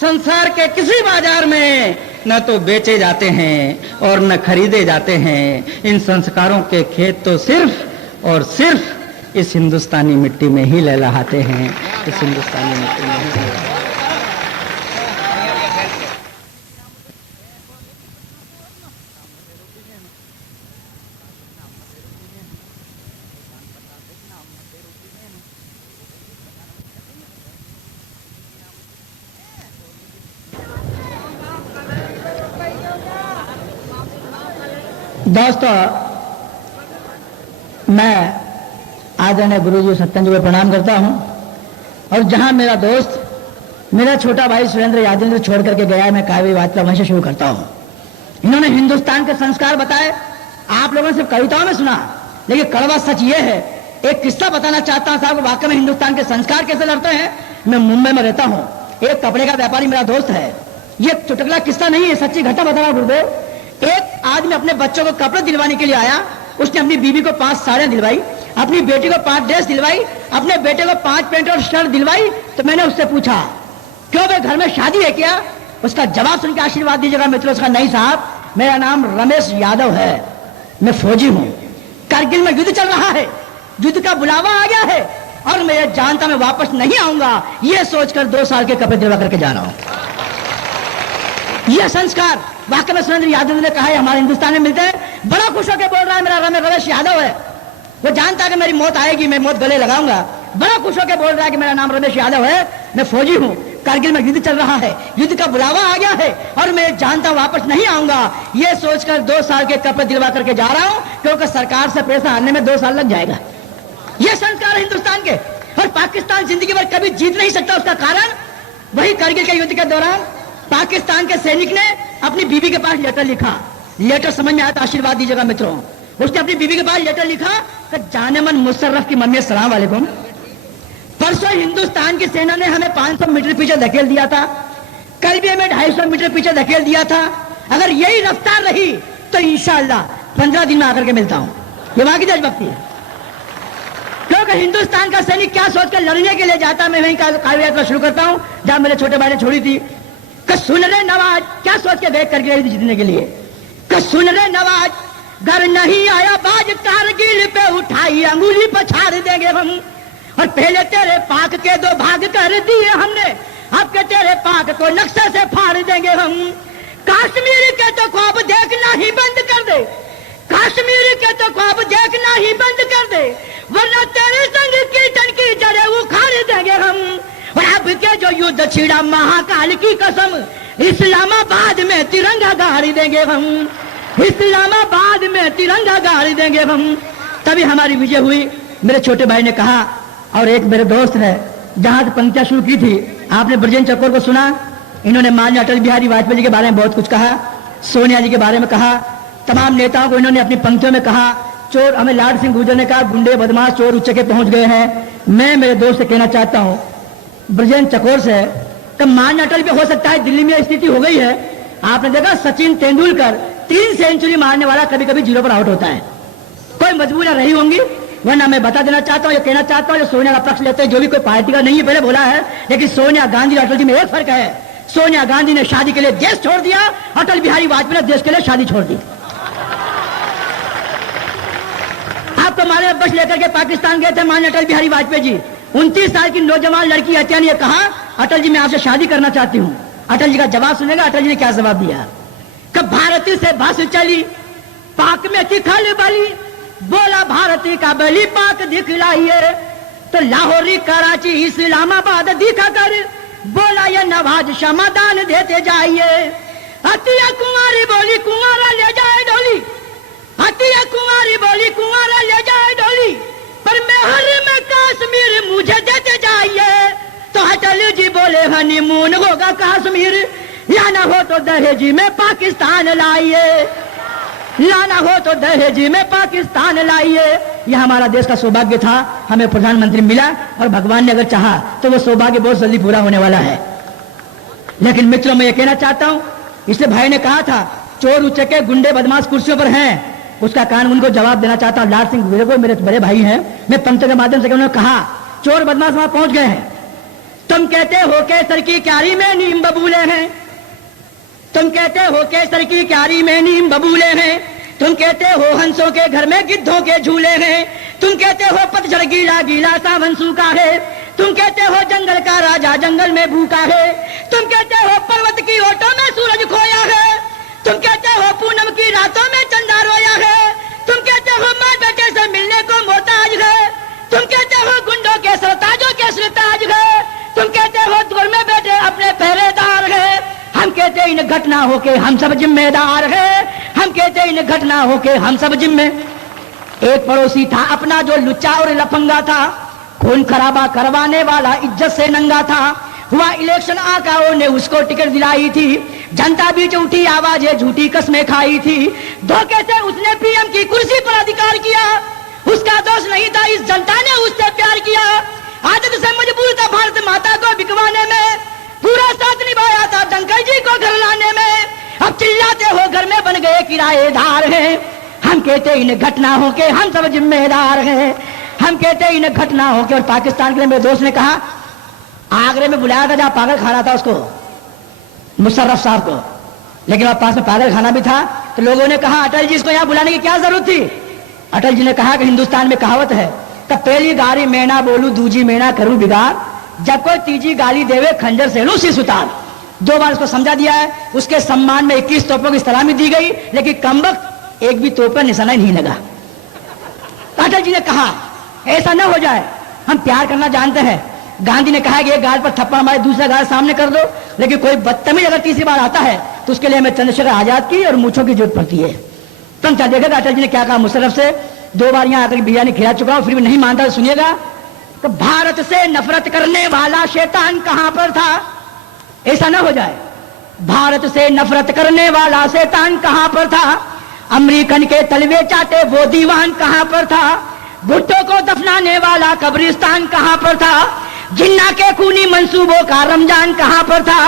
संसार के किसी बाजार में न तो बेचे जाते हैं और न खरीदे जाते हैं। इन संस्कारों के खेत तो सिर्फ और सिर्फ इस हिंदुस्तानी मिट्टी में ही लहलहाते हैं, इस हिंदुस्तानी मिट्टी में ही। दोस्तों, मैं आदरणीय गुरुजी सत्येंद्र जी को प्रणाम करता हूं, और जहां मेरा दोस्त मेरा छोटा भाई सुरेंद्र यादव ने छोड़ करके गया है, मैं काव्य वार्ता वहीं से शुरू करता हूं। इन्होंने हिंदुस्तान के संस्कार बताए, आप लोगों ने सिर्फ कविताओं में सुना, लेकिन कड़वा सच ये है, एक किस्सा बताना चाहता हूं साहब, वाकई में हिंदुस्तान के संस्कार कैसे लड़ते हैं। मैं मुंबई में रहता हूं, एक कपड़े का व्यापारी मेरा दोस्त है, ये चुटकुला किस्सा नहीं है, सच्ची घटना बता रहा हूं गुरुदेव। एक आदमी अपने बच्चों को कपड़े दिलवाने के लिए आया, उसने अपनी बीवी को 5 साड़ियां दिलवाई, अपनी बेटी को 5 ड्रेस दिलवाई, अपने बेटे को 5 पैंट और शर्ट दिलवाई। तो मैंने उससे पूछा, क्यों भाई घर में शादी है क्या? उसका जवाब सुन के आशीर्वाद दीजिएगा मित्रों। उसका, नहीं साहब, मेरा नाम रमेश यादव है, मैं फौजी हूं, कारगिल में युद्ध चल रहा है, युद्ध का बुलावा आ गया है, और मैं ये जानता मैं वापस नहीं आऊंगा, ये सोचकर 2 साल के कपड़े दिलवा करके जाना हूं। यह संस्कार वाकई में सुरेंद्र यादव ने कहा है, हमारे हिंदुस्तान में मिलते हैं। बड़ा खुश होकर बोल रहा है, मेरा रमेश यादव है, वो जानता है कि मेरी मौत आएगी, मैं मौत गले लगाऊंगा। बड़ा खुश होकर बोल रहा है कि मेरा नाम रमेश यादव है, मैं फौजी हूं, कारगिल में युद्ध चल रहा है, युद्ध का बुलावा आ गया है, और मैं जानता वापस नहीं आऊंगा, ये सोचकर 2 साल के कपड़े दिलवा करके जा रहा हूं, क्योंकि सरकार से पैसा आने में 2 साल लग जाएगा। ये संस्कार है हिंदुस्तान के। और पाकिस्तान जिंदगी भर कभी जीत नहीं सकता, उसका कारण वही कारगिल के युद्ध के दौरान पाकिस्तान के सैनिक ने अपनी बीवी के पास लेटर लिखा। लेटर समझ में आया तो आशीर्वाद दीजिएगा मित्रों। उसने अपनी बीवी के पास लेटर लिखा कि जानेमन मुशर्रफ की मम्मी, अस्सलाम वालेकुम, परसों हिंदुस्तान की सेना ने हमें 500 मीटर पीछे धकेल दिया था, कल भी हमें 250 मीटर पीछे धकेल दिया था, अगर यही रफ्तार रही तो इंशाअल्लाह 15 दिन में आकर के मिलता हूं। ये वहां की देशभक्ति है, क्योंकि हिंदुस्तान का सैनिक क्या सोचकर लड़ने के लिए जाता। मैं वहीं काव्य यात्रा शुरू करता हूं जहां मेरे छोटे भाई ने छोड़ी थी। सुन रे नवाज, क्या सोच के देख करके गई जीतने के लिए। सुन रे नवाज, घर नहीं आया बाज, कारगिल पे उठाई अंगुली पछाड़ देंगे हम, और पहले तेरे पाक के 2 भाग कर दिए हमने, अब के तेरे पाक को नक्शे से फाड़ देंगे हम। कश्मीर के तो ख्वाब देखना ही बंद कर दे, कश्मीर के तो ख्वाब देखना ही बंद कर दे, वरना तेरे संग कीर्तन की जड़ें उखाड़ देंगे हम। और अब के जो युद्ध छिड़ा महाकाल की कसम, इस्लामाबाद में तिरंगा गाड़ देंगे हम, इस्लामाबाद में तिरंगा गाड़ देंगे हम। तभी हमारी विजय हुई। मेरे छोटे भाई ने कहा, और एक मेरे दोस्त है, जहां पंक्तियां शुरू की थी आपने ब्रजेंद्र चकोर को सुना, इन्होंने माननीय अटल बिहारी वाजपेयी जी के बारे में बहुत कुछ कहा, सोनिया जी के बारे में कहा, तमाम नेताओं को इन्होंने अपनी पंक्तियों में कहा। चोर, हमें लाड सिंह गुर्जर ने कहा गुंडे बदमाश चोर उच्च के पहुंच गए हैं। मैं मेरे दोस्त से कहना चाहता हूं, ब्रजेंद्र चकोर से, कि माननीय अटल भी हो सकता है दिल्ली में स्थिति हो गई है। आपने देखा सचिन तेंदुलकर 3 सेंचुरी मारने वाला कभी कभी 0 पर आउट होता है, कोई मजबूरियां रही होंगी। वरना मैं बता देना चाहता हूं, ये कहना चाहता हूं, जो सोनिया का पक्ष लेते हैं, जो भी कोई पार्टी का नहीं है, पहले बोला है, लेकिन सोनिया गांधी और अटल जी में एक फर्क है। सोनिया गांधी ने शादी के लिए देश छोड़ दिया, अटल बिहारी वाजपेयी ने देश के लिए शादी छोड़ दी। आप तो मारे बस लेकर के पाकिस्तान गए थे माननीय अटल बिहारी वाजपेयी जी, 29 साल की नौजवान लड़की हत्या ने कहा, अटल जी मैं आपसे शादी करना चाहती हूं। अटल जी का जवाब सुनेगा, अटल जी ने क्या जवाब दिया कि भारती से बस चली, पाक में थी खलबली, बोला भारती का बली पाक दिखलाइए, तो लाहौरी कराची इस्लामाबाद दिखा कर बोला ये नवाज समाधान देते जाइए। हतिया कुंवारी बोली कुंवारा ले जाए डोली, हतिया कुंवारी बोली कुंवारा ले जाए डोली, पर मेहर में कश्मीर मुझे देते जाइए। तो अटल जी बोले हनीमून होगा कश्मीर, लाना हो तो दहेजी में पाकिस्तान लाइए, लाना हो तो दहेजी में पाकिस्तान लाइए। यह हमारा देश का सौभाग्य था, हमें प्रधानमंत्री मिला और भगवान ने अगर चाहा तो वो सौभाग्य बहुत जल्दी पूरा होने वाला है। लेकिन मित्रों, मैं ये कहना चाहता हूं, इसलिए भाई ने कहा था चोर उचके गुंडे बदमाश कुर्सियों पर हैं, उसका कारण उनको जवाब देना चाहता हूं। लाल सिंह वीरगो मेरे बड़े भाई हैं, मैं पंच के माध्यम से उन्होंने कहा चोर बदमाश वहां पहुंच गए हैं। तुम कहते हो केसर की क्यारी में नीम बबूले हैं, तुम कहते हो केसर की क्यारी में नीम बबूले हैं, तुम कहते हो हंसों के घर में गिद्धों के झूले हैं, तुम कहते हो पतझड़ गीला गीला सावन सूखा है, तुम कहते हो जंगल का राजा जंगल में भूखा है, तुम कहते हो पर्वत की ओटों में सूरज खोया है, तुम कहते हो पूनम की रातों में चंदा रोया है, तुम कहते हो माँ बेटे से मिलने को मोहताज है, तुम कहते हो गुंडों के सरताजों के सरताज है, तुम कहते हो दूर में बैठे अपने पहरेदार है। हम कहते इन घटनाओं के हम सब जिम्मेदार है, हम कहते इन घटनाओं के हम सब जिम्मे। एक पड़ोसी था अपना जो लुच्चा और लफंगा था, खून खराबा करवाने वाला इज्जत से नंगा था। हुआ इलेक्शन आकाओं ने उसको टिकट दिलाई थी, जनता बीच उठी आवाजें झूठी कस्में खाई थी, धोखे से उसने पीएम की कुर्सी पर अधिकार किया। उसका दोष नहीं था, इस जनता ने उससे प्यार किया। आदत से मजबूर था भारत माता को बिकवाने में, पूरा साथ निभाया था डंकल जी को घर लाने में। अब चिल्लाते हो घर में बन गए किराएदार हैं। हम कहते इन घटनाओं के हम सब जिम्मेदार हैं, हम कहते इन घटनाओं के। और पाकिस्तान के लिए मेरे दोस्त ने कहा आगरे में बुलाया था जहां पागल खाना था उसको, मुशर्रफ साहब को, लेकिन वहां पास में पागल खाना भी था। तो लोगों ने कहा अटल जी इसको यहां बुलाने की क्या जरूरत थी। अटल जी ने कहा कि हिंदुस्तान में कहावत है कि पहली गाली मैं ना बोलू दूजी मैं ना करूं बिगाड़, जब कोई तीजी गाली देवे खंजर से लू शीश उतार। 2 बार उसको समझा दिया है। उसके सम्मान में 21 तोपों की सलामी दी गई, लेकिन कमबख्त एक भी तोप पर निशाना ही नहीं लगा। अटल जी ने कहा ऐसा न हो जाए, हम प्यार करना जानते हैं। गांधी ने कहा कि एक गाल पर थप्पड़ हमारे दूसरा गाल सामने कर दो, लेकिन कोई बदतमीज अगर तीसरी बार आता है तो उसके लिए हमें चंद्रशेखर आजाद की और मूंछों की जरूरत पड़ती है। तुम क्या देखेगा अटल जी ने क्या कहा मुशर्रफ से। 2 बार यहां आकर बिरयानी खिला चुका हूं, फिर भी नहीं मानता। सुनिएगा, तो भारत से नफरत करने वाला शैतान कहां पर था। ऐसा ना हो जाए, भारत से नफरत करने वाला शैतान कहां पर था। अमेरिकन के तलवे चाटे वो दीवान कहां पर था। भुट्टो को दफनाने वाला कब्रिस्तान कहां पर था। जिन्ना के खूनी मंसूबों का रमजान कहां पर था।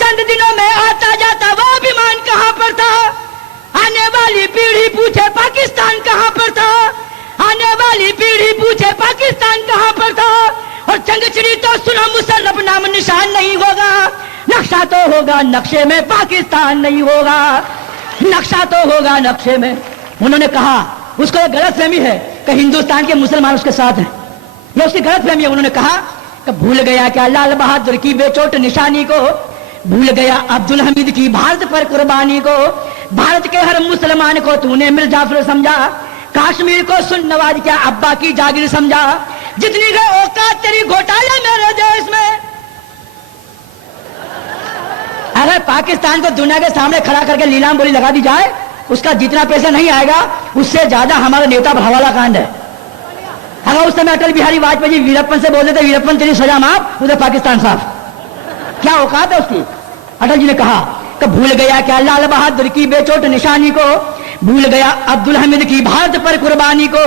चंद दिनों में आता जाता वो अभिमान कहां पर था। आने वाली पीढ़ी पूछे पाकिस्तान कहां पर था। आने वाली पीढ़ी पूछे पाकिस्तान कहां पर था। और चंगचड़ी तो सुनो मुशर्रफ नाम निशान नहीं होगा। नक्शा तो होगा नक्शे में, पाकिस्तान नहीं होगा। नक्शा तो होगा नक्शे में। उन्होंने कहा उसको एक गलतफहमी है कि हिंदुस्तान के मुसलमान उसके साथ हैं, ये उसकी गलतफहमी है। उन्होंने कहा कि भूल गया क्या लाल बहादुर की बेचोट निशानी को, भूल गया अब्दुल हमीद की भारत पर कुर्बानी को। भारत के हर मुसलमान को तूने मिर्जा जाफर समझा, कश्मीर को सुन नवाज क्या अब्बा की जागीर समझा। जितनी गए औकात तेरी घोटाले मेरे देश में। अगर पाकिस्तान को दुनिया के सामने खड़ा करके नीलाम बोली लगा दी जाए, उसका जितना पैसा नहीं आएगा उससे ज्यादा हमारे नेता पर हवाला कांड है। अगर उस समय अटल बिहारी वाजपेयी जी वीरप्पन से बोलते थे वीरप्पन तेरी सजा माफ, उधर पाकिस्तान साफ, क्या औकात है उसकी। अटल जी ने कहा कि भूल गया क्या लाल बहादुर की बेचोट निशानी को, भूल गया अब्दुल हमीद की भारत पर कुर्बानी को।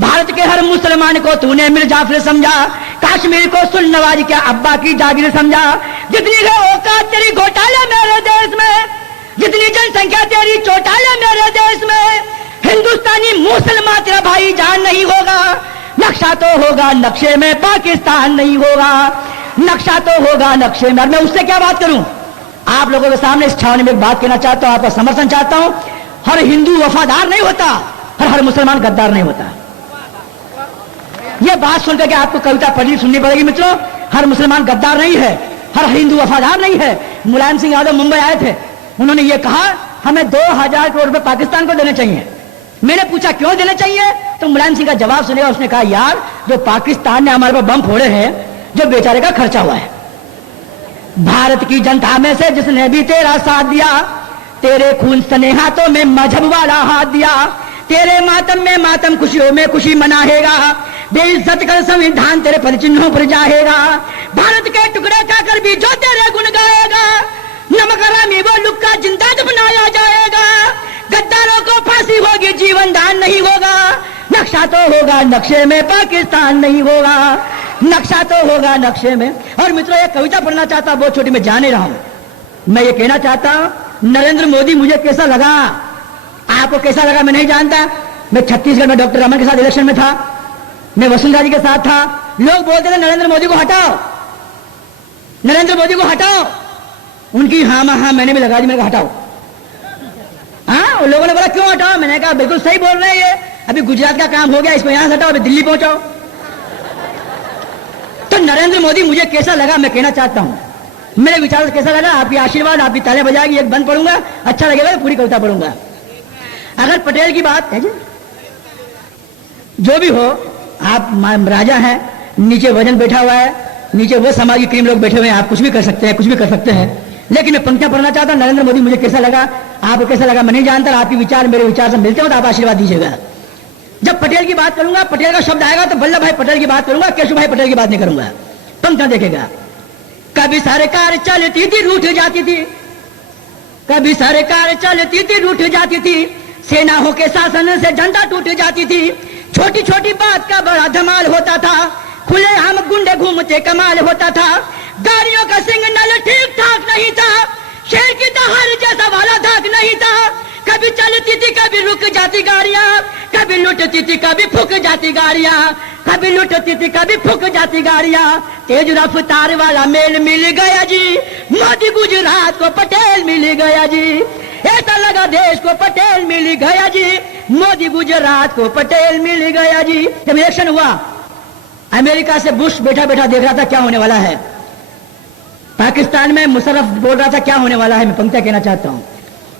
भारत के हर मुसलमान को तूने मिर्जा जाफर समझा, कश्मीर को सुन नवाज क्या अब्बा की जागीर समझा। जितनी गए औकात तेरी घोटाले मेरे देश में, जितनी जनसंख्या तेरी चौटाले मेरे देश में। हिंदुस्तानी मुसलमान तेरा भाई जान नहीं होगा। नक्शा तो होगा नक्शे में, पाकिस्तान नहीं होगा। नक्शा तो होगा नक्शे में। मैं उससे क्या बात करूं। आप लोगों के सामने इस छावनी में एक बात कहना चाहता हूं, आपका समर्थन चाहता हूं। हर हिंदू वफादार नहीं होता, हर मुसलमान गद्दार नहीं होता। यह बात सुनकर के आपको कविता पढ़नी सुननी पड़ेगी मित्रों। हर मुसलमान गद्दार नहीं है, हर हिंदू वफादार नहीं है। मुलायम सिंह यादव मुंबई आए थे, उन्होंने ये कहा हमें 2000 करोड़ रुपए पाकिस्तान को देने चाहिए। मैंने पूछा क्यों देने चाहिए, तो मुलायम सिंह का जवाब सुनेगा। उसने कहा यार जो पाकिस्तान ने हमारे पर बम फोड़े हैं, जो बेचारे का खर्चा हुआ है, भारत की जनता में से जिसने भी तेरा साथ दिया, तेरे खून स्नेहा तो में मजहब वाला हाथ दिया, तेरे मातम में मातम, खुशियों में खुशी मनाएगा, बेइज्जत कर संविधान तेरे पद चिन्हों पर जाएगा, भारत के टुकड़े का कर भी जो तेरे गुण गाएगा, नमक हरामी वो लुक्का जिंदा बनाया जाएगा, गद्दारों को फांसी होगी जीवन दान नहीं होगा, नक्शा तो होगा नक्शे में पाकिस्तान नहीं होगा, नक्शा तो होगा नक्शे में। और मित्रों एक कविता पढ़ना चाहता, बहुत छोटी, मैं जाने रहा हूं। मैं ये कहना चाहता हूं नरेंद्र मोदी मुझे कैसा लगा, आपको कैसा लगा मैं नहीं जानता। मैं छत्तीसगढ़ में डॉक्टर रमन के साथ इलेक्शन में था, मैं वसुंधरा जी के साथ था, लोग बोलते थे नरेंद्र मोदी को हटाओ, नरेंद्र मोदी को हटाओ, उनकी हाँ मैंने भी लगा दी, मैंने कहा हटाओ। हाँ, उन लोगों ने बोला क्यों हटाओ, मैंने कहा बिल्कुल सही बोल रहे हैं ये, अभी गुजरात का काम हो गया, इसको यहां से हटाओ, अभी दिल्ली पहुंचाओ। तो नरेंद्र मोदी मुझे कैसा लगा मैं कहना चाहता हूं, मेरे विचार से कैसा लगा, आपकी आशीर्वाद, आपकी तालियां बजाएगी, एक बंद पढ़ूंगा, अच्छा लगेगा तो पूरी कविता पढ़ूंगा। अगर पटेल की बात है जी, जो भी हो, आप राजा हैं, नीचे वजन बैठा हुआ है, नीचे वो समाज के क्रीम लोग बैठे हुए हैं, आप कुछ भी कर सकते हैं, कुछ भी कर सकते हैं, लेकिन मैं पंक्तियां पढ़ना चाहता हूं। नरेंद्र मोदी मुझे कैसा लगा, आपको कैसा लगा मैं नहीं जानता, आपके विचार मेरे विचार से मिलते हो तो आप आशीर्वाद दीजिएगा। जब पटेल की बात करूंगा, पटेल का शब्द आएगा तो वल्लभ भाई पटेल की बात करूंगा, केशव भाई पटेल की बात नहीं करूंगा। पंक्तियां देखेगा, कभी सरकार चलती थी रूठ जाती थी, कभी सरकार चलती थी रूठ जाती थी, सेनाओं के शासन से झंडा टूट जाती थी, छोटी छोटी बात का बड़ा धमाल होता था, खुले आम गुंडे घूमते कमाल होता था, गाड़ियों का सिग्नल ठीक ठाक नहीं था, शेर की दहाड़ जैसा वाला धाक नहीं था, कभी चलती थी कभी रुक जाती गाड़ियां, कभी लुटती थी कभी फूक जाती गाड़ियां, कभी लुटती थी कभी फूक जाती गाड़ियां, तेज रफ्तार वाला मेल मिल गया जी, मोदी गुजरात को पटेल मिल गया जी, ऐसा लगा देश को पटेल मिल गया जी, मोदी गुजरात को पटेल मिल गया जी। जब इलेक्शन हुआ, अमेरिका से बुश बैठा बैठा देख रहा था क्या होने वाला है, पाकिस्तान में मुशर्रफ बोल रहा था क्या होने वाला है। मैं पंक्तियां कहना चाहता हूं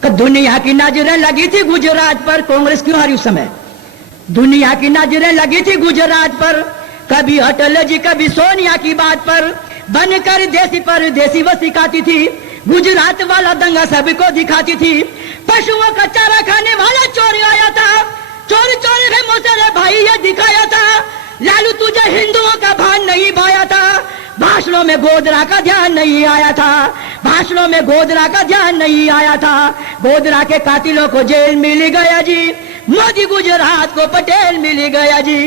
कि दुनिया की नजरें लगी थी गुजरात पर, कांग्रेस क्यों हारी उस समय, दुनिया की नजरें लगी थी गुजरात पर, कभी अटल जी कभी सोनिया की बात पर, बनकर देसी पर देसी वो सिखाती थी, गुजरात वाला दंगा सबको दिखाती थी, पशुओं का चारा खाने वाला चोर आया था, चोर चोर है मोसरे भाई ये दिखाया था, लालू तुझे हिंदुओं का भान नहीं पाया था, भाषणों में गोधरा का ध्यान नहीं आया था, भाषणों में गोधरा का ध्यान नहीं आया था, गोधरा के कातिलों को जेल मिल गया जी, मोदी गुजरात को पटेल मिल गया जी,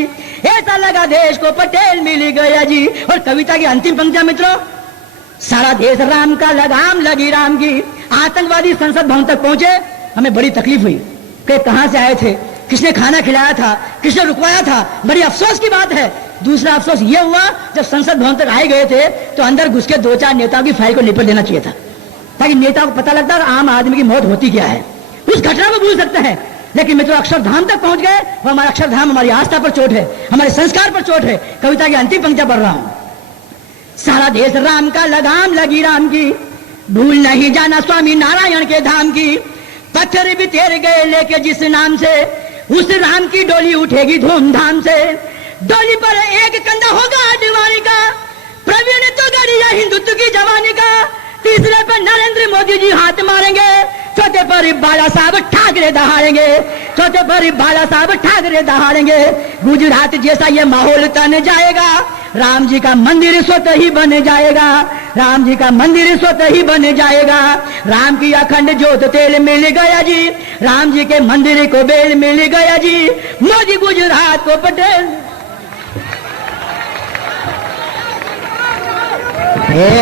ऐसा लगा देश को पटेल मिल गया जी। और कविता की अंतिम पंक्तियां मित्रों, सारा देश राम का लगाम लगी राम की, आतंकवादी संसद भवन तक पहुंचे, हमें बड़ी तकलीफ हुई कि कहां से आए थे, किसने खाना खिलाया था, किसने रुकवाया था, बड़ी अफसोस की बात है। दूसरा अफसोस यह हुआ जब संसद भवन तक आए गए थे तो अंदर घुस के 2-4 नेताओं की फाइल को निपट देना चाहिए था, ताकि नेताओं को पता लगता है आम आदमी की मौत होती क्या है, उस घटना को भूल सकते हैं। लेकिन मित्रों अक्षरधाम तक पहुंच गए, वो हमारा अक्षरधाम हमारी आस्था पर चोट है, हमारे संस्कार पर चोट है। कविता की अंतिम पंक्तियां पढ़ रहा हूं, सारा देश राम का लगाम लगी राम की, भूल नहीं जाना स्वामी नारायण के धाम की, पत्थर भी तेर गए लेके जिस नाम से, उस राम की डोली उठेगी धूमधाम से, डोली पर एक कंधा होगा आदिवासी का, प्रवीण तो गड़िया हिंदुत्व की जवानी का, तीसरे पर नरेंद्र मोदी जी हाथ मारेंगे, चौथे पर बाला साहब ठाकरे दहाड़ेंगे, चौथे पर बाला साहब ठाकरे दहाड़ेंगे, गुजरात जैसा ये माहौल तन जाएगा, राम जी का मंदिर स्वतः ही बन जाएगा, राम जी का मंदिर स्वतः ही बन जाएगा, राम की अखंड ज्योत तेल मिल गया जी, राम जी के मंदिर को बेल मिल गया जी, मोदी गुजरात को पटेल।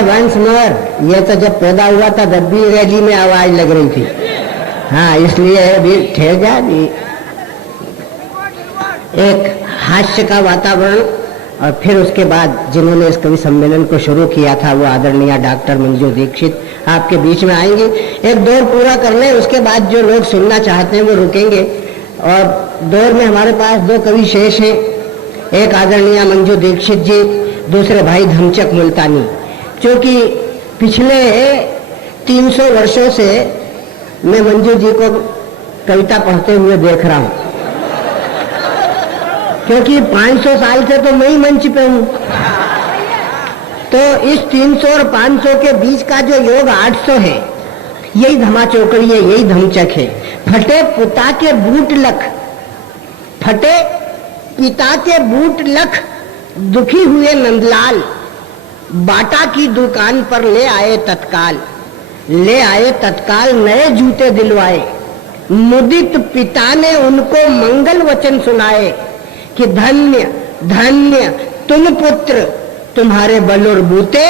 वंस मोर, ये तो जब पैदा हुआ था तब भी रैली में आवाज लग रही थी, हाँ इसलिए अभी ठहर जा। एक हास्य का वातावरण, और फिर उसके बाद जिन्होंने इस कवि सम्मेलन को शुरू किया था वो आदरणीय डॉक्टर मंजू दीक्षित आपके बीच में आएंगे, एक दौर पूरा कर लें, उसके बाद जो लोग सुनना चाहते हैं वो रुकेंगे। और दौर में हमारे पास 2 कवि शेष हैं, एक आदरणीय मंजू दीक्षित जी, दूसरे भाई धमचक मुल्तानी, क्योंकि पिछले 300 वर्षों से मैं मंजू जी को कविता पढ़ते हुए देख रहा हूं, क्योंकि 500 साल से तो मैं ही मंच पे हूं, तो इस 300 और 500 के बीच का जो योग 800 है, यही धमा चौकड़ी है, यही धमचक है। फटे पिता के बूट लख, फटे पिता के बूट लख, दुखी हुए नंदलाल, बाटा की दुकान पर ले आए तत्काल, ले आए तत्काल नए जूते दिलवाए। मुदित पिता ने उनको मंगल वचन सुनाए कि धन्य धन्य तुम पुत्र, तुम्हारे बल और बूते,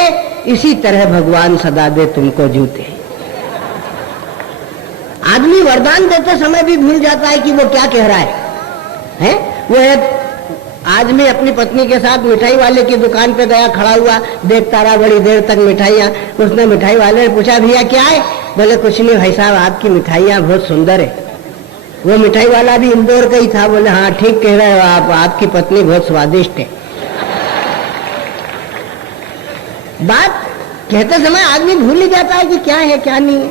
इसी तरह भगवान सदा दे तुमको जूते। आदमी वरदान देते समय भी भूल जाता है कि वो क्या कह रहा है? वो एक आदमी अपनी पत्नी के साथ मिठाई वाले की दुकान पे गया, खड़ा हुआ, देखता रहा बड़ी देर तक मिठाइयाँ। उसने मिठाई वाले ने पूछा, भैया क्या है? बोले कुछ नहीं भाई साहब, आपकी मिठाइयाँ बहुत सुंदर है। वो मिठाई वाला भी इंदौर का ही था। बोले हाँ ठीक कह रहे हो आप, आपकी पत्नी बहुत स्वादिष्ट है। बात कहते समय आदमी भूल ही जाता है कि क्या है क्या नहीं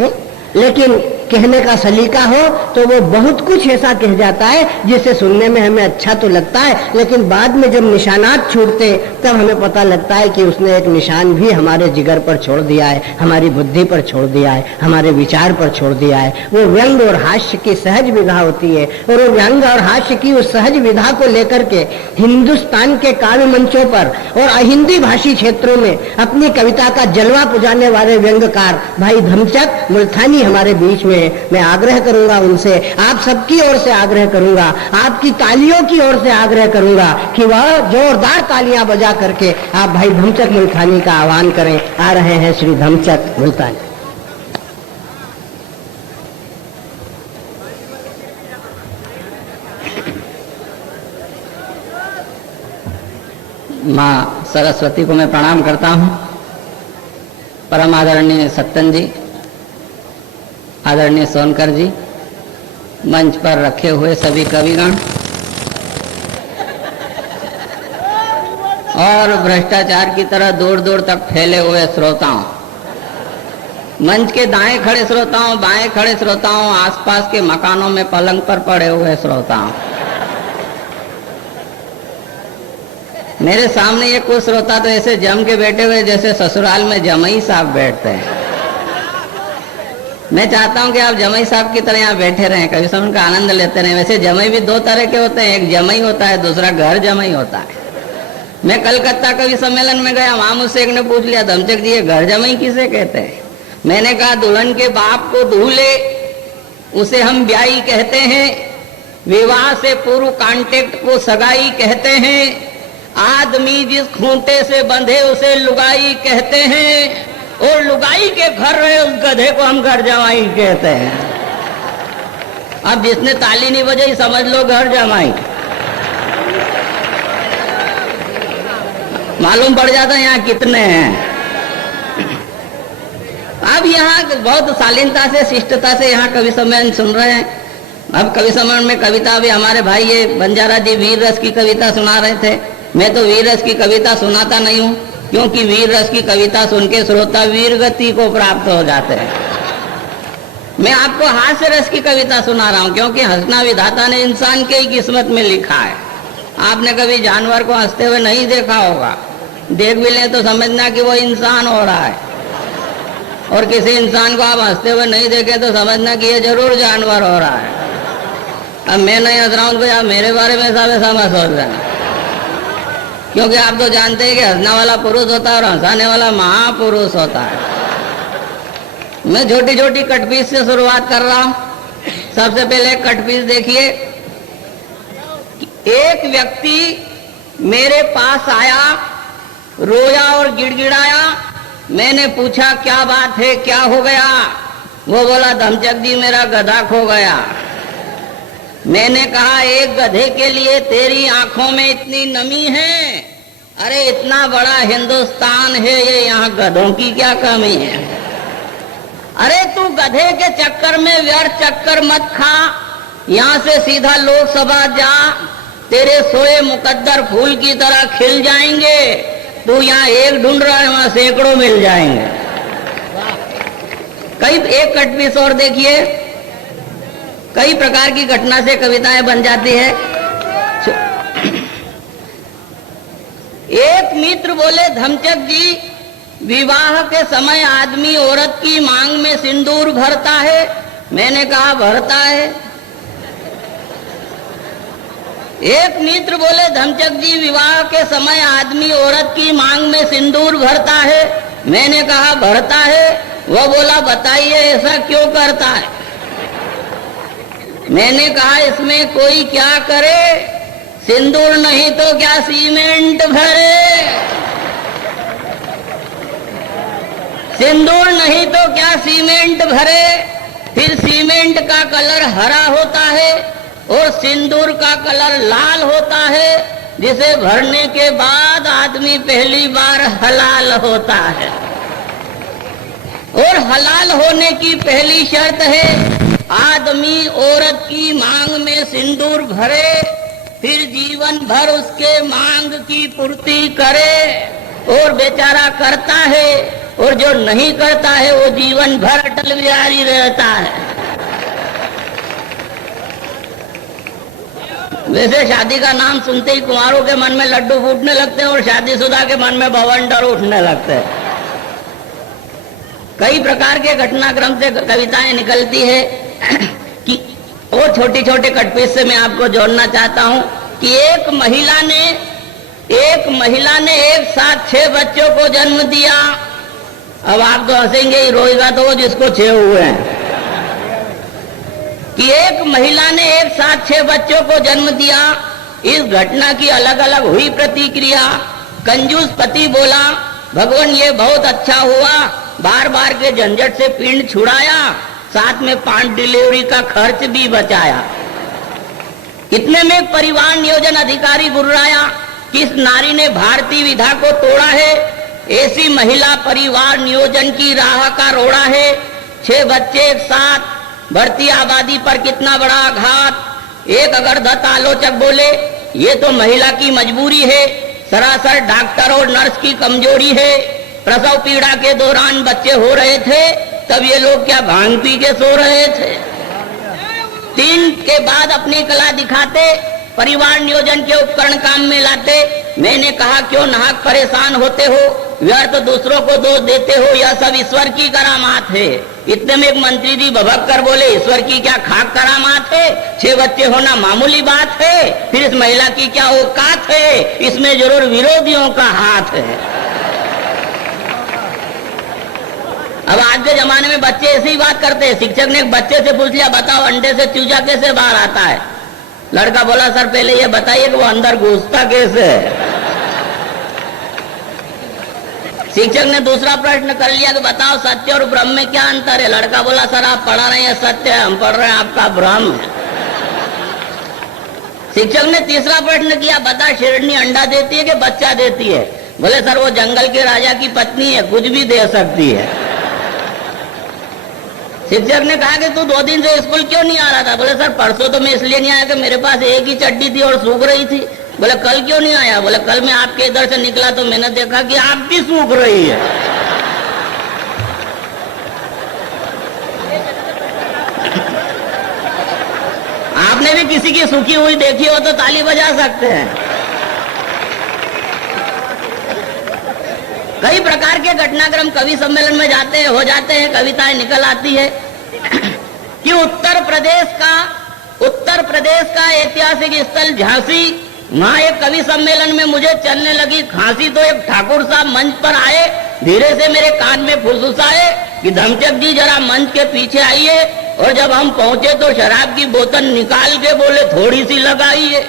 है? लेकिन कहने का सलीका हो तो वो बहुत कुछ ऐसा कह जाता है जिसे सुनने में हमें अच्छा तो लगता है, लेकिन बाद में जब निशानात छूटते तब हमें पता लगता है कि उसने एक निशान भी हमारे जिगर पर छोड़ दिया है, हमारी बुद्धि पर छोड़ दिया है, हमारे विचार पर छोड़ दिया है। वो व्यंग और हास्य की सहज विधा होती है, और वो व्यंग और हास्य की उस सहज विधा को लेकर के हिंदुस्तान के काव्य मंचों पर और अहिंदी भाषी क्षेत्रों में अपनी कविता का जलवा पुजाने वाले व्यंगकार भाई धमचक मुल्तानी हमारे बीच में। मैं आग्रह करूंगा उनसे, आप सबकी ओर से आग्रह करूंगा, आपकी तालियों की ओर से आग्रह करूंगा कि वह जोरदार तालियां बजा करके आप भाई धमचक मुल्तानी का आह्वान करें। आ रहे हैं श्री धमचक मुल्तानी। माँ सरस्वती को मैं प्रणाम करता हूँ। परम आदरणीय सत्तन जी, आदरणीय सोनकर जी, मंच पर रखे हुए सभी कविगण और भ्रष्टाचार की तरह दूर दूर तक फैले हुए श्रोताओं, मंच के दाएं खड़े श्रोताओं, बाएं खड़े श्रोताओं, आसपास के मकानों में पलंग पर पड़े हुए श्रोताओं। मेरे सामने ये कुछ श्रोता तो ऐसे जम के बैठे हुए जैसे ससुराल में जमाई साहब बैठते हैं। मैं चाहता हूं कि आप जमाई साहब की तरह यहाँ बैठे रहें, कभी समय का आनंद लेते रहें। वैसे जमाई भी दो तरह के होते हैं, एक जमाई होता है, दूसरा घर जमाई होता है। मैं कलकत्ता कवि सम्मेलन में गया, वहां मुझसे एक ने पूछ लिया, धमचक जी ये घर जमाई किसे कहते हैं? मैंने कहा दुल्हन के बाप को दूल्हे, उसे हम ब्याई कहते हैं। विवाह से पूर्व कांटेक्ट को सगाई कहते हैं। आदमी जिस खूंटे से बंधे उसे लुगाई कहते हैं, और लुगाई के घर रहे उस गधे को हम घर जमाई कहते हैं। अब जिसने ताली नहीं बजाई समझ लो घर जमाई। मालूम पड़ जाता है यहाँ कितने हैं। अब यहाँ बहुत शालीनता से, शिष्टता से यहाँ कवि सम्मेलन सुन रहे हैं। अब कवि सम्मेलन में कविता भी हमारे भाई ये बंजारा जी वीर रस की कविता सुना रहे थे। मैं तो वीर रस की कविता सुनाता नहीं हूँ, क्योंकि वीर रस की कविता सुन के श्रोता वीर गति को प्राप्त हो जाते हैं। मैं आपको हास्य रस की कविता सुना रहा हूँ, क्योंकि हंसना विधाता ने इंसान के ही किस्मत में लिखा है। आपने कभी जानवर को हंसते हुए नहीं देखा होगा, देख भी लें तो समझना कि वो इंसान हो रहा है, और किसी इंसान को आप हंसते हुए नहीं देखे तो समझना कि ये जरूर जानवर हो रहा है। अब मैं नहीं हंस रहा हूँ तो आप मेरे बारे में सब ऐसा मत सोच लेना, क्योंकि आप तो जानते हैं कि हंसने वाला पुरुष होता है और हंसाने वाला महापुरुष होता है। मैं छोटी छोटी कटपीस से शुरुआत कर रहा हूं। सबसे पहले कटपीस देखिए। एक व्यक्ति मेरे पास आया, रोया और गिड़गिड़ाया। मैंने पूछा क्या बात है, क्या हो गया? वो बोला धमचक जी मेरा गधा खो गया। मैंने कहा एक गधे के लिए तेरी आंखों में इतनी नमी है? अरे इतना बड़ा हिंदुस्तान है ये, यहाँ गधों की क्या कमी है? अरे तू गधे के चक्कर में व्यर्थ चक्कर मत खा, यहाँ से सीधा लोकसभा जा, तेरे सोए मुकद्दर फूल की तरह खिल जाएंगे। तू यहाँ एक ढूंढ रहा है, वहां सैकड़ों मिल जाएंगे। कई एक कटपीस और देखिए। कई प्रकार की घटना से कविताएं बन जाती है। एक मित्र बोले धमचक जी विवाह के समय आदमी औरत की मांग में सिंदूर भरता है। मैंने कहा भरता है। एक मित्र बोले धमचक जी विवाह के समय आदमी औरत की मांग में सिंदूर भरता है। मैंने कहा भरता है। वह बोला बताइए ऐसा क्यों करता है। मैंने कहा इसमें कोई क्या करे, सिंदूर नहीं तो क्या सीमेंट भरे, सिंदूर नहीं तो क्या सीमेंट भरे। फिर सीमेंट का कलर हरा होता है और सिंदूर का कलर लाल होता है, जिसे भरने के बाद आदमी पहली बार हलाल होता है। और हलाल होने की पहली शर्त है आदमी औरत की मांग में सिंदूर भरे, फिर जीवन भर उसके मांग की पूर्ति करे। और बेचारा करता है, और जो नहीं करता है वो जीवन भर अटल बिहारी रहता है। वैसे शादी का नाम सुनते ही कुंवारों के मन में लड्डू फूटने लगते हैं और शादीशुदा के मन में भवंडर उठने लगते हैं। कई प्रकार के घटनाक्रम से कविताएं निकलती है कि और छोटी छोटे कटपीस से मैं आपको जोड़ना चाहता हूं कि एक महिला ने एक साथ 6 बच्चों को जन्म दिया। अब आप तो हंसेंगे ही, रोएगा तो वो जिसको 6 हुए हैं। कि एक महिला ने एक साथ 6 बच्चों को जन्म दिया। इस घटना की अलग अलग हुई प्रतिक्रिया। कंजूस पति बोला भगवान ये बहुत अच्छा हुआ, बार बार के झंझट से पिंड छुड़ाया, साथ में 5 डिलीवरी का खर्च भी बचाया। इतने में एक परिवार नियोजन अधिकारी गुर्राया कि इस नारी ने भारतीय विधा को तोड़ा है, ऐसी महिला परिवार नियोजन की राह का रोड़ा है। 6 बच्चे एक साथ, बढ़ती आबादी पर कितना बड़ा आघात। एक अगरदत्त आलोचक बोले ये तो महिला की मजबूरी है, सरासर डॉक्टर और नर्स की कमजोरी है। प्रसव पीड़ा के दौरान बच्चे हो रहे थे, तब ये लोग क्या भांग पी के सो रहे थे। 3 के बाद अपनी कला दिखाते, परिवार नियोजन के उपकरण काम में लाते। मैंने कहा क्यों नाहक परेशान होते हो, व्यर्थ दूसरों को दोष देते हो, यह सब ईश्वर की करामात है। इतने में एक मंत्री जी भभक कर बोले ईश्वर की क्या खाक करामात है, 6 बच्चे होना मामूली बात है, फिर इस महिला की क्या औकात है, इसमें जरूर विरोधियों का हाथ है। अब आज के जमाने में बच्चे ऐसी ही बात करते हैं। शिक्षक ने एक बच्चे से पूछ लिया बताओ अंडे से चूजा कैसे बाहर आता है। लड़का बोला सर पहले ये बताइए कि वो अंदर घुसता कैसे है। शिक्षक ने दूसरा प्रश्न कर लिया कि बताओ सत्य और ब्रह्म में क्या अंतर है। लड़का बोला सर आप पढ़ा रहे हैं सत्य, हम पढ़ रहे हैं आपका ब्रह्म। शिक्षक ने तीसरा प्रश्न किया बता शेरनी अंडा देती है कि बच्चा देती है। बोले सर वो जंगल के राजा की पत्नी है, कुछ भी दे सकती है। शिक्षक ने कहा कि तू 2 दिन से स्कूल क्यों नहीं आ रहा था। बोले सर परसों तो मैं इसलिए नहीं आया कि मेरे पास एक ही चड्डी थी और सूख रही थी। बोले कल क्यों नहीं आया। बोले कल मैं आपके इधर से निकला तो मैंने देखा कि आपकी सूख रही है। आपने भी किसी की सूखी हुई देखी हो तो ताली बजा सकते हैं। कई प्रकार के घटनाक्रम कवि सम्मेलन में हो जाते हैं, कविताएं निकल आती है कि उत्तर प्रदेश का ऐतिहासिक स्थल झांसी, वहां एक कवि सम्मेलन में मुझे चलने लगी खांसी तो एक ठाकुर साहब मंच पर आए, धीरे से मेरे कान में फुसफुसाए कि धमचक जी जरा मंच के पीछे आइए। और जब हम पहुंचे तो शराब की बोतल निकाल के बोले थोड़ी सी लगाइए।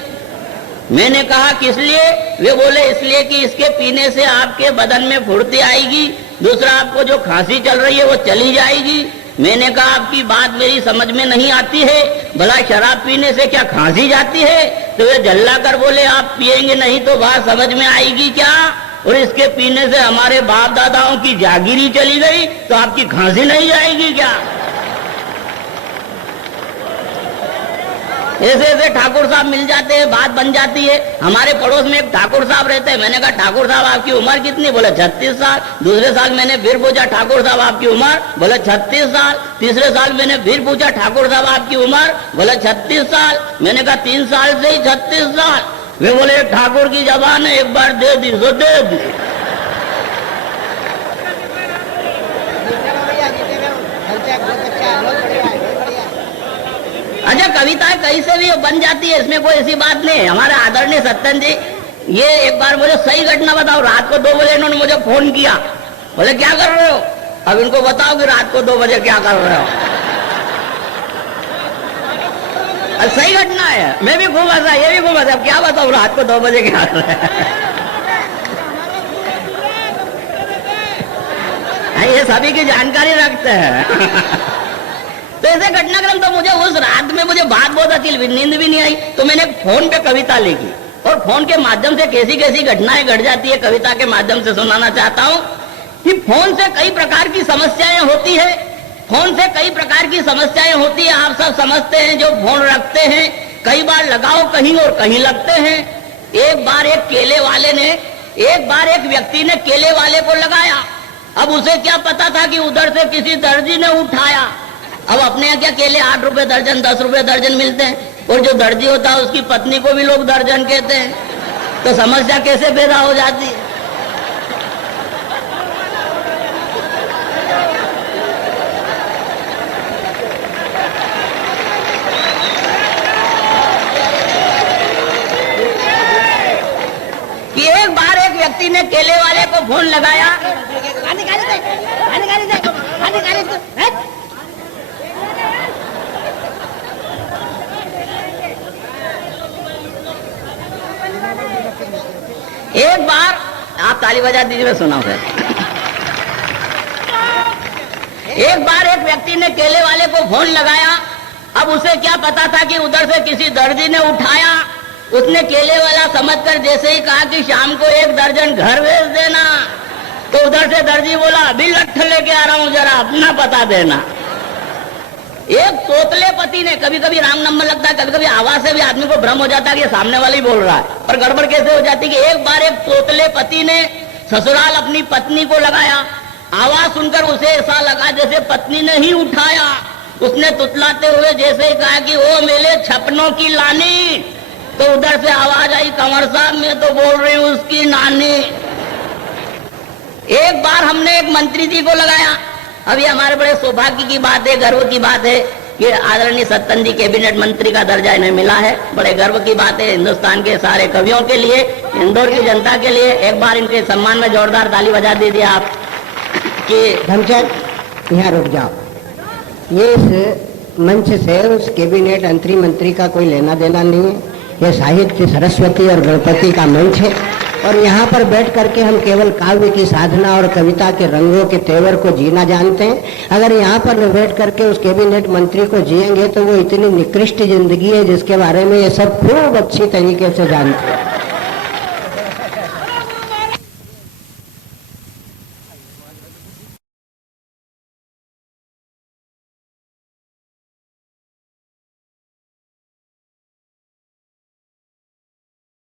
मैंने कहा किस लिए। वे बोले इसलिए कि इसके पीने से आपके बदन में फुर्ती आएगी, दूसरा आपको जो खांसी चल रही है वो चली जाएगी। मैंने कहा आपकी बात मेरी समझ में नहीं आती है, भला शराब पीने से क्या खांसी जाती है। तो वे जल्ला कर बोले आप पिएंगे नहीं तो बात समझ में आएगी क्या, और इसके पीने से हमारे बाप दादाओं की जागीरी चली गई तो आपकी खांसी नहीं जाएगी क्या। ऐसे ऐसे ठाकुर साहब मिल जाते हैं, बात बन जाती है। हमारे पड़ोस में एक ठाकुर साहब रहते हैं। मैंने कहा ठाकुर साहब आपकी उम्र कितनी। बोले 36 साल। दूसरे साल मैंने फिर पूछा ठाकुर साहब आपकी उम्र। बोले 36 साल। तीसरे साल मैंने फिर पूछा ठाकुर साहब आपकी उम्र। बोले 36 साल। मैंने कहा 3 साल से ही 36 साल। वे बोले ठाकुर की जबान है, एक बार दे दी सो दे दी। कविताएं कहीं से भी बन जाती है, इसमें कोई ऐसी बात नहीं है। हमारे आदरणीय सत्यन जी, ये एक बार मुझे सही घटना बताओ। रात को 2 बजे इन्होंने मुझे फोन किया, बोले क्या कर रहे हो? अब इनको बताओ कि रात को 2 बजे क्या कर रहे हो। सही घटना है, मैं भी खूब हंसा, ये भी खूब हंसा। क्या बताओ रात को 2 बजे क्या कर रहे हैं। ये सभी की जानकारी रखते हैं। तो ऐसे घटनाक्रम, तो मुझे उस रात में मुझे बात बहुत अच्छी, नींद भी नहीं आई, तो मैंने फोन पे कविता लिखी और फोन के माध्यम से कैसी कैसी घटनाएं घट जाती है कविता के माध्यम से सुनाना चाहता हूं कि फोन से कई प्रकार की समस्याएं होती है। फोन से कई प्रकार की समस्याएं होती है, आप सब समझते हैं। जो फोन रखते हैं, कई बार लगाओ कहीं और कहीं लगते हैं। एक बार एक व्यक्ति ने केले वाले को लगाया। अब उसे क्या पता था कि उधर से किसी दर्जी ने उठाया। अब अपने यहाँ क्या केले 8 रुपए दर्जन, 10 रुपए दर्जन मिलते हैं, और जो दर्जी होता है उसकी पत्नी को भी लोग दर्जन कहते हैं। तो समस्या कैसे पैदा हो जाती है। कि एक बार एक व्यक्ति ने केले वाले को फोन लगाया। एक बार आप ताली बजा दीजिए, मैं सुनाऊं फिर। एक बार एक व्यक्ति ने केले वाले को फोन लगाया। अब उसे क्या पता था कि उधर से किसी दर्जी ने उठाया। उसने केले वाला समझकर जैसे ही कहा कि शाम को 1 दर्जन घर भेज देना, तो उधर से दर्जी बोला अभी लट्ठ लेके आ रहा हूं, जरा अपना पता देना। एक तोतले पति ने, कभी कभी रांग नंबर लगता है, कभी कभी आवाज से भी आदमी को भ्रम हो जाता है कि ये सामने वाला ही बोल रहा है, पर गड़बड़ कैसे हो जाती है कि एक बार एक तोतले पति ने ससुराल अपनी पत्नी को लगाया। आवाज सुनकर उसे ऐसा लगा जैसे पत्नी ने ही उठाया। उसने तुतलाते हुए जैसे ही कहा कि ओ मेरे छपनों की लानी, तो उधर से आवाज आई कंवर साहब मैं तो बोल रही हूं उसकी नानी। एक बार हमने एक मंत्री जी को लगाया। अभी हमारे बड़े सौभाग्य की बात है, गर्व की बात है कि आदरणीय सत्तन जी कैबिनेट मंत्री का दर्जा इन्हें मिला है। बड़े गर्व की बात है हिंदुस्तान के सारे कवियों के लिए, इंदौर की जनता के लिए। एक बार इनके सम्मान में जोरदार ताली बजा दीजिए आप। कि धर्मचंद यहाँ रुक जाओ। ये इस मंच से उस कैबिनेट मंत्री का कोई लेना देना नहीं है। ये साहित्य सरस्वती और गणपति का मंच है, और यहाँ पर बैठ करके हम केवल काव्य की साधना और कविता के रंगों के तेवर को जीना जानते हैं। अगर यहाँ पर बैठ करके उस कैबिनेट मंत्री को जिएंगे तो वो इतनी निकृष्ट जिंदगी है जिसके बारे में ये सब खूब अच्छी तरीके से जानते हैं।